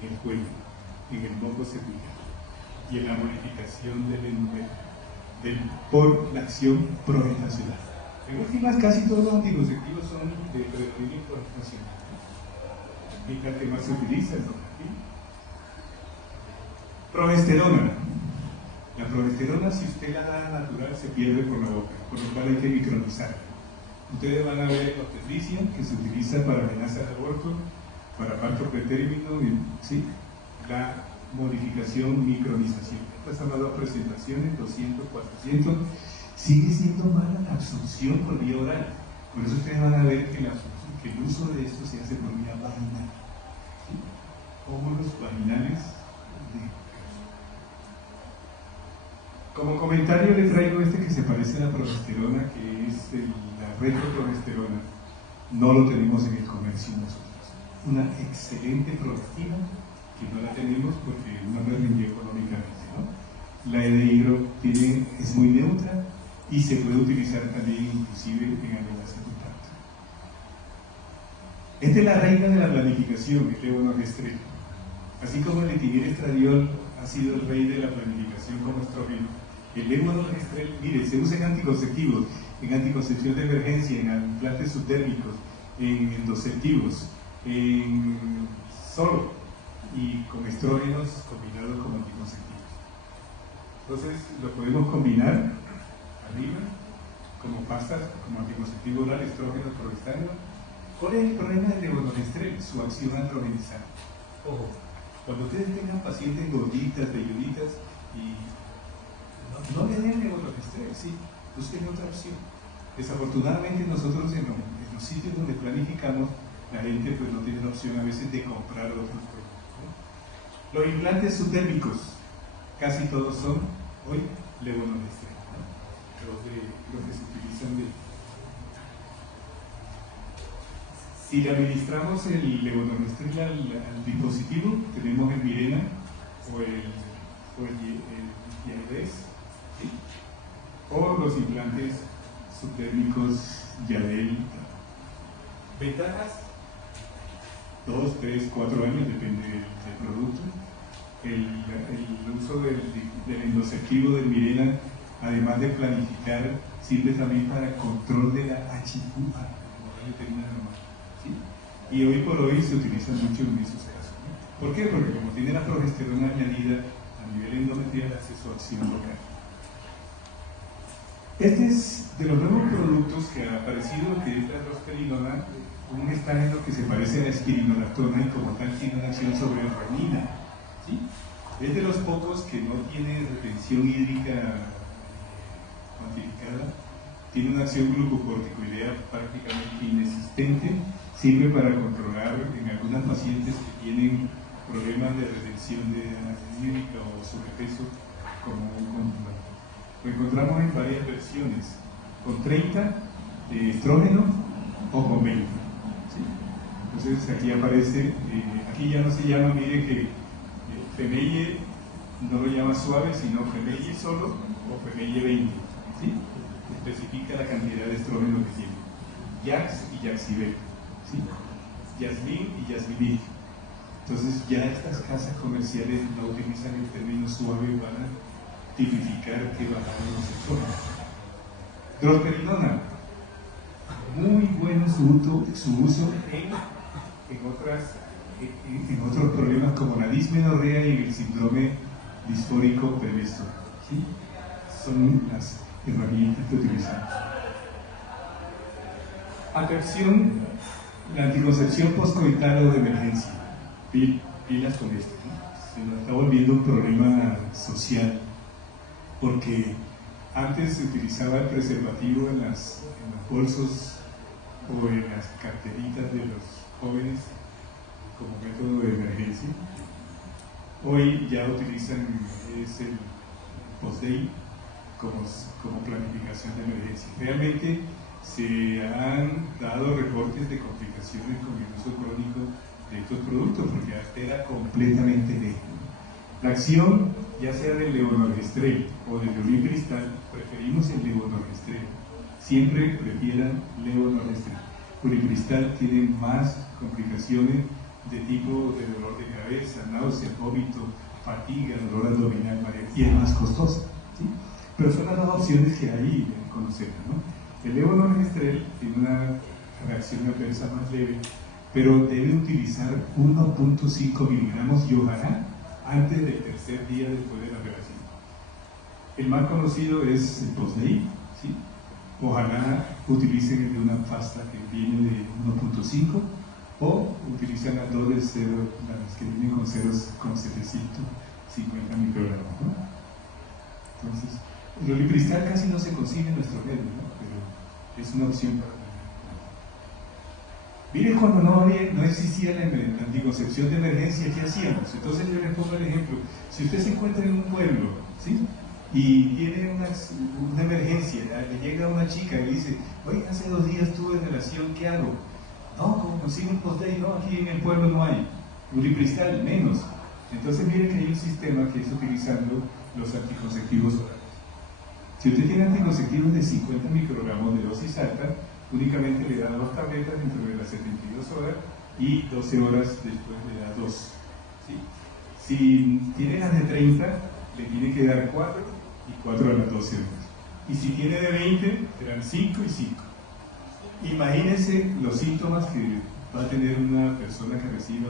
el cuello, en el moco cervical y en la modificación del endoveno por la acción progestacional. En últimas, casi todos los anticonceptivos son de predominio progestacional. ¿Y la que más se utiliza? ¿No? Progesterona. La progesterona, si usted la da natural, se pierde por la boca, por lo cual hay que micronizarla. Ustedes van a ver el obstetricia, que se utiliza para amenaza de aborto, para parto pretérmino, ¿sí? La modificación, micronización. Estas son las dos presentaciones, 200, 400. Sigue siendo mala la absorción por vía oral. Por eso ustedes van a ver que, que el uso de esto se hace por vía vaginal. ¿Sí? Óvulos vaginales. Como comentario le traigo este que se parece a la progesterona, que es la retroprogesterona. No lo tenemos en el comercio nosotros. Una excelente progestina que no la tenemos porque no la vendió económicamente, ¿no? La edehidro es muy neutra y se puede utilizar también inclusive en amenaza de parto. Esta es la reina de la planificación, el levonorgestrel. Así como el etiliestradiol ha sido el rey de la planificación como estrógeno, el levonorgestrel, mire, se usa en anticonceptivos, en anticoncepción de emergencia, en implantes subdérmicos, en endoceptivos, en solo y con estrógenos combinados como anticonceptivos. Entonces lo podemos combinar arriba como pastas, como anticonceptivo oral, estrógeno, progestano. ¿Cuál es el problema del levonorgestrel? Su acción androgenizante. Ojo, cuando ustedes tengan pacientes gorditas, velluditas y no le den levonorgestrel, sí, busquen otra opción. Desafortunadamente nosotros en los sitios donde planificamos, la gente pues no tiene la opción a veces de comprar otros productos, ¿no? Los implantes subdérmicos, casi todos son hoy levonorgestrel, ¿no? Los que se utilizan de... Si le administramos el levonorgestrel al dispositivo, tenemos el Mirena o el Yadés, ¿sí? O los implantes subdérmicos Yadel. Ventajas: 2, 3, 4 años, depende del producto. El uso del endoceptivo del Mirena, además de planificar, sirve también para control de la HPUA, ¿sí? Y hoy por hoy se utiliza mucho en esos casos, ¿no? ¿Por qué? Porque como tiene la progesterona añadida a nivel endometrial, hace su acción local. Este es de los nuevos productos que ha aparecido, que es la drosperinona, un estágeno que se parece a la espironolactona y como tal tiene una acción sobre la renina, ¿sí? Es de los pocos que no tiene retención hídrica cuantificada, tiene una acción glucocorticoidea prácticamente inexistente, sirve para controlar en algunas pacientes que tienen problemas de retención de hídrica o sobrepeso como un control. Lo encontramos en varias versiones, con 30 de estrógeno o con 20. ¿Sí? Entonces aquí aparece, aquí ya no se llama, mire que Femelle no lo llama suave, sino Femelle solo o Femelle 20. ¿Sí? Especifica la cantidad de estrógeno que tiene. Yax y Yaxibel, ¿sí? Yasmin y Yasminil. Entonces ya estas casas comerciales no utilizan el término suave para tipificar que bajaron los estrógenos. Drosperinona, muy bueno su uso en otros problemas como la dismenorrea y el síndrome disfórico premenstrual, ¿sí? Son las herramientas que utilizamos. Atención, la anticoncepción postcoital o de emergencia. Pilas con esto, ¿no? Se nos está volviendo un problema social, porque antes se utilizaba el preservativo en los bolsos o en las carteritas de los jóvenes como método de emergencia. Hoy ya utilizan el post-day como planificación de emergencia. Realmente se han dado reportes de complicaciones con el uso crónico de estos productos porque altera completamente el eje. La acción, ya sea del levonorgestrel o del ulipristal, preferimos el levonorgestrel. Siempre prefieran levonorgestrel. Ulipristal tiene más complicaciones de tipo de dolor de cabeza, náusea, vómito, fatiga, dolor abdominal, mareo, y es más costosa, ¿sí? Pero son las dos opciones que hay en conocerla, ¿no? El levonorgestrel tiene una reacción adversa más leve, pero debe utilizar 1.5 miligramos y ojalá antes del tercer día después de la relación. El más conocido es el Post-Day, ¿sí? Ojalá utilicen el de una pasta que viene de 1.5 o utilizan las dos de 0, las que vienen con ceros con 750 microgramos, ¿no? Entonces, el olipristal casi no se consigue en nuestro medio, ¿no? Pero es una opción para tener. Miren, cuando no existía la anticoncepción de emergencia, ¿qué hacíamos? Entonces yo les pongo el ejemplo. Si usted se encuentra en un pueblo, ¿sí?, y tiene una emergencia, le llega una chica y dice, oye, hace 2 días tuve relación, ¿qué hago? No, ¿cómo consigo un Post-Day? No, aquí en el pueblo no hay. Ulipristal, menos. Entonces miren que hay un sistema que es utilizando los anticonceptivos orales. Si usted tiene anticonceptivos de 50 microgramos de dosis alta, únicamente le da 2 tabletas dentro de las 72 horas y 12 horas después le da 2. ¿Sí? Si tiene las de 30, le tiene que dar 4 y 4 a las 12 horas. Y si tiene de 20, serán 5 y 5. Imagínense los síntomas que va a tener una persona que reciba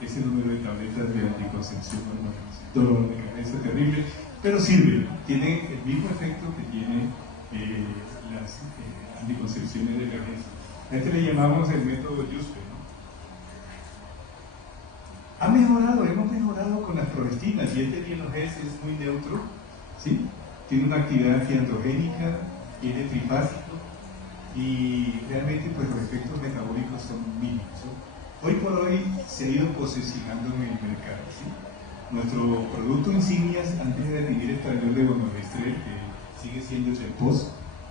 ese número de tabletas de anticoncepción. Dolor de cabeza terrible, pero sirve, tiene el mismo efecto que tiene las anticoncepciones de emergencia. A este le llamamos el método Yuspe, ¿no? Hemos mejorado con las progestinas, y este Dienogés es muy neutro, ¿sí? Tiene una actividad antiandrogénica, tiene trifásico, y realmente pues los efectos metabólicos son mínimos, ¿no? Hoy por hoy se ha ido posicionando en el mercado, ¿sí? Nuestro producto insignias, antes de definir el estradiol de Bonorgestrel, que sigue siendo el Post,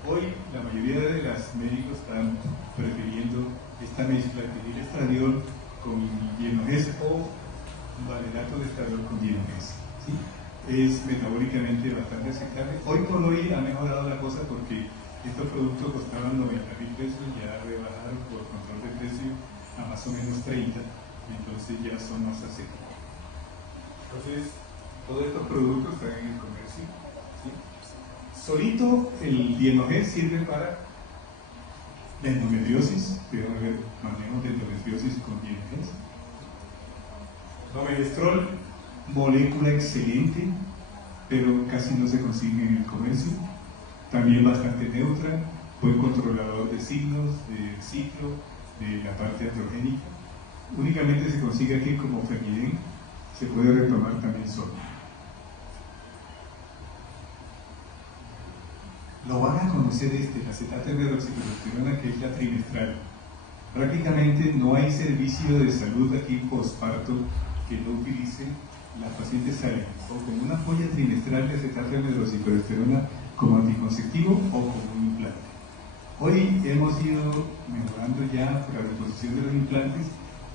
hoy la mayoría de los médicos están prefiriendo esta mezcla de estradiol con Dienogés o valerato de estradiol con Dienogés, ¿sí? Es metabólicamente bastante aceptable. Hoy por hoy ha mejorado la cosa porque estos productos costaban 90.000 pesos, ya rebajaron por control de precio a más o menos 30, entonces ya son más asequibles. Entonces, todos estos productos están en el comercio, ¿sí? Solito el Dienogés sirve para la endometriosis, debe haber manejo de endometriosis con Dienogés. Norgestrel, molécula excelente, pero casi no se consigue en el comercio. También bastante neutra, buen controlador de signos, de ciclo, de la parte androgénica. Únicamente se consigue aquí como Femiden, se puede retomar también solo. Lo van a conocer la acetato de hidroxiprogesterona, que es la trimestral. Prácticamente no hay servicio de salud aquí postparto que no utilice. Las pacientes salen o con una folla trimestral de acetato de hidroxiprogesterona como anticonceptivo o como un implante. Hoy hemos ido mejorando ya por la reposición de los implantes.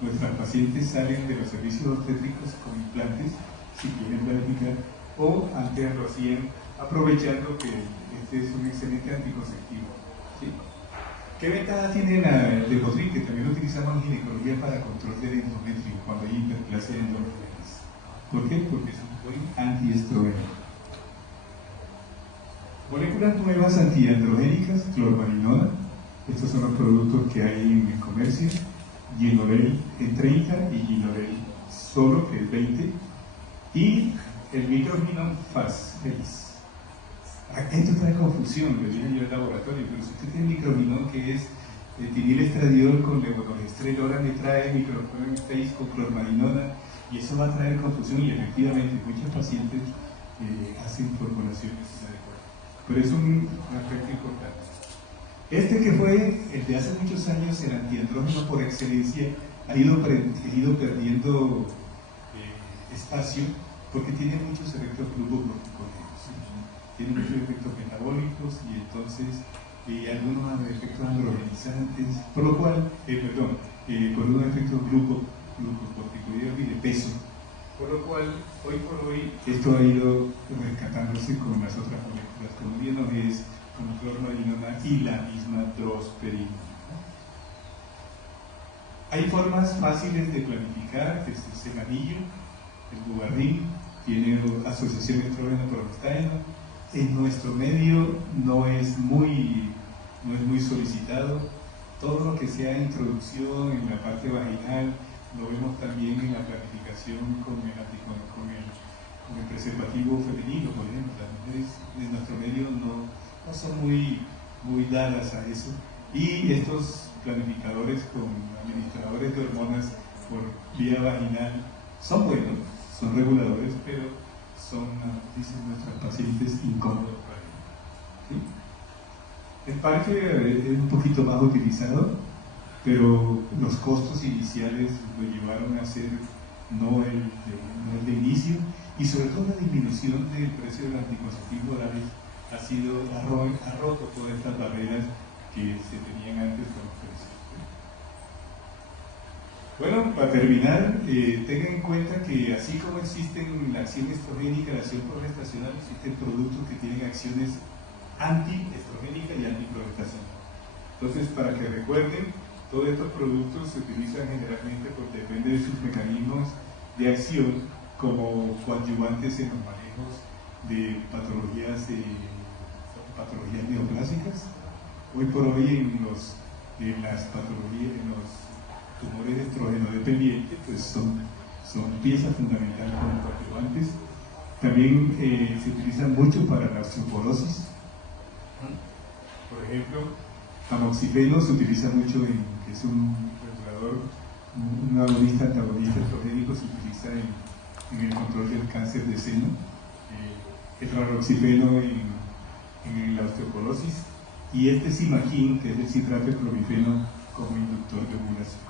Nuestras pacientes salen de los servicios obstétricos con implantes, si quieren planificar, o antes lo hacían aprovechando que este es un excelente anticonceptivo, ¿sí? ¿Qué ventaja tiene el Demotril, que también lo utilizamos en ginecología para control del endometrio cuando hay hiperplasia de endometriosis? ¿Por qué? Porque es un buen antiestrogeno. Moléculas nuevas antiandrogénicas, clormarinona. Estos son los productos que hay en el comercio. Ginorel en 30 y Ginorel solo, que es 20. Y el microginón Face. Esto trae confusión, lo dije yo en el laboratorio, pero si usted tiene microginón, que es etinilestradiol con levonorgestrel, ahora le trae microginón Face con clormarinona, y eso va a traer confusión, y efectivamente muchos pacientes hacen formulaciones inadecuadas. Pero es un aspecto importante. Este, que fue el de hace muchos años el antiandrógeno por excelencia, ha ido perdiendo espacio porque tiene muchos efectos glucocorticoides, ¿sí? Tiene muchos efectos metabólicos y entonces algunos efectos androgenizantes, por lo cual, por unos efectos glucocorticoides y de peso, por lo cual hoy por hoy esto ha ido rescatándose con las otras moléculas, como Dienogés, como clormarinona y la misma drosperina. Hay formas fáciles de planificar, que es el anillo, el bubarrín, tiene asociación estrógeno-progestaeno. En nuestro medio no es muy solicitado. Todo lo que sea introducción en la parte vaginal lo vemos también en la planificación con el preservativo femenino, por ejemplo. Las mujeres en nuestro medio no son muy dadas a eso. Y estos planificadores con administradores de hormonas por vía vaginal son buenos, son reguladores, pero son, dicen nuestras pacientes, incómodos para ellos. ¿Sí? El parque es un poquito más utilizado, pero los costos iniciales lo llevaron a ser no el de inicio, y sobre todo la disminución del precio de los anticonceptivos orales ha roto todas estas barreras que se tenían antes con los precios. Bueno, para terminar, tengan en cuenta que así como existen la acción estrogénica y la acción progestacional, existen productos que tienen acciones antiestrogénica y antiprogestacional. Entonces, para que recuerden, todos estos productos se utilizan generalmente porque depende de sus mecanismos de acción como coadyuvantes en los manejos de patologías neoplásicas. Hoy por hoy en las patologías, en los tumores estrógeno dependientes, pues son piezas fundamentales como coadyuvantes. También se utilizan mucho para la osteoporosis. Por ejemplo, amoxicileno se utiliza mucho que es un regulador, un agonista antagonista estrogénico, se utiliza en el control del cáncer de seno, el raloxifeno en la osteoporosis, y este Simaquin, que es el citrato de clomifeno, como inductor de ovulación.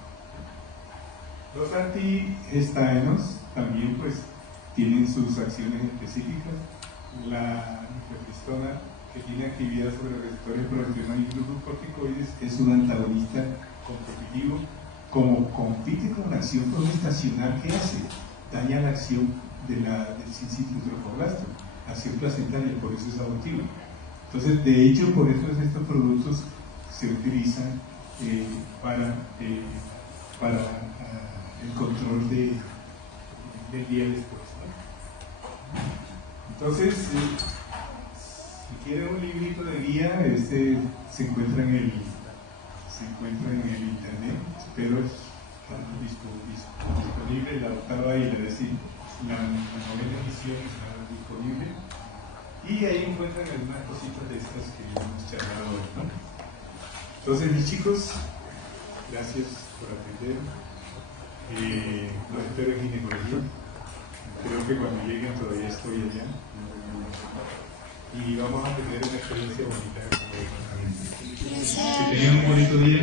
Los antigestágenos también pues tienen sus acciones específicas. La nifepristona, que tiene actividad sobre los receptores progesterona y glucocorticoides, es un antagonista competitivo. Como compite con la acción progestacional, ¿qué hace? Daña la acción del sincitio trofoblasta, acción placentaria, por eso es abortiva. Entonces, de hecho, por eso estos productos se utilizan para el control del día después, ¿no? Entonces, si quieren un librito de guía, se encuentra en el internet, pero está disponible la octava y la novena edición está disponible, y ahí encuentran algunas cositas de estas que hemos charlado hoy, ¿no? Entonces, mis chicos, gracias por atender. Los espero en ginecología. Creo que cuando lleguen todavía estoy allá. Y vamos a tener una experiencia bonita. Que tengan un bonito día.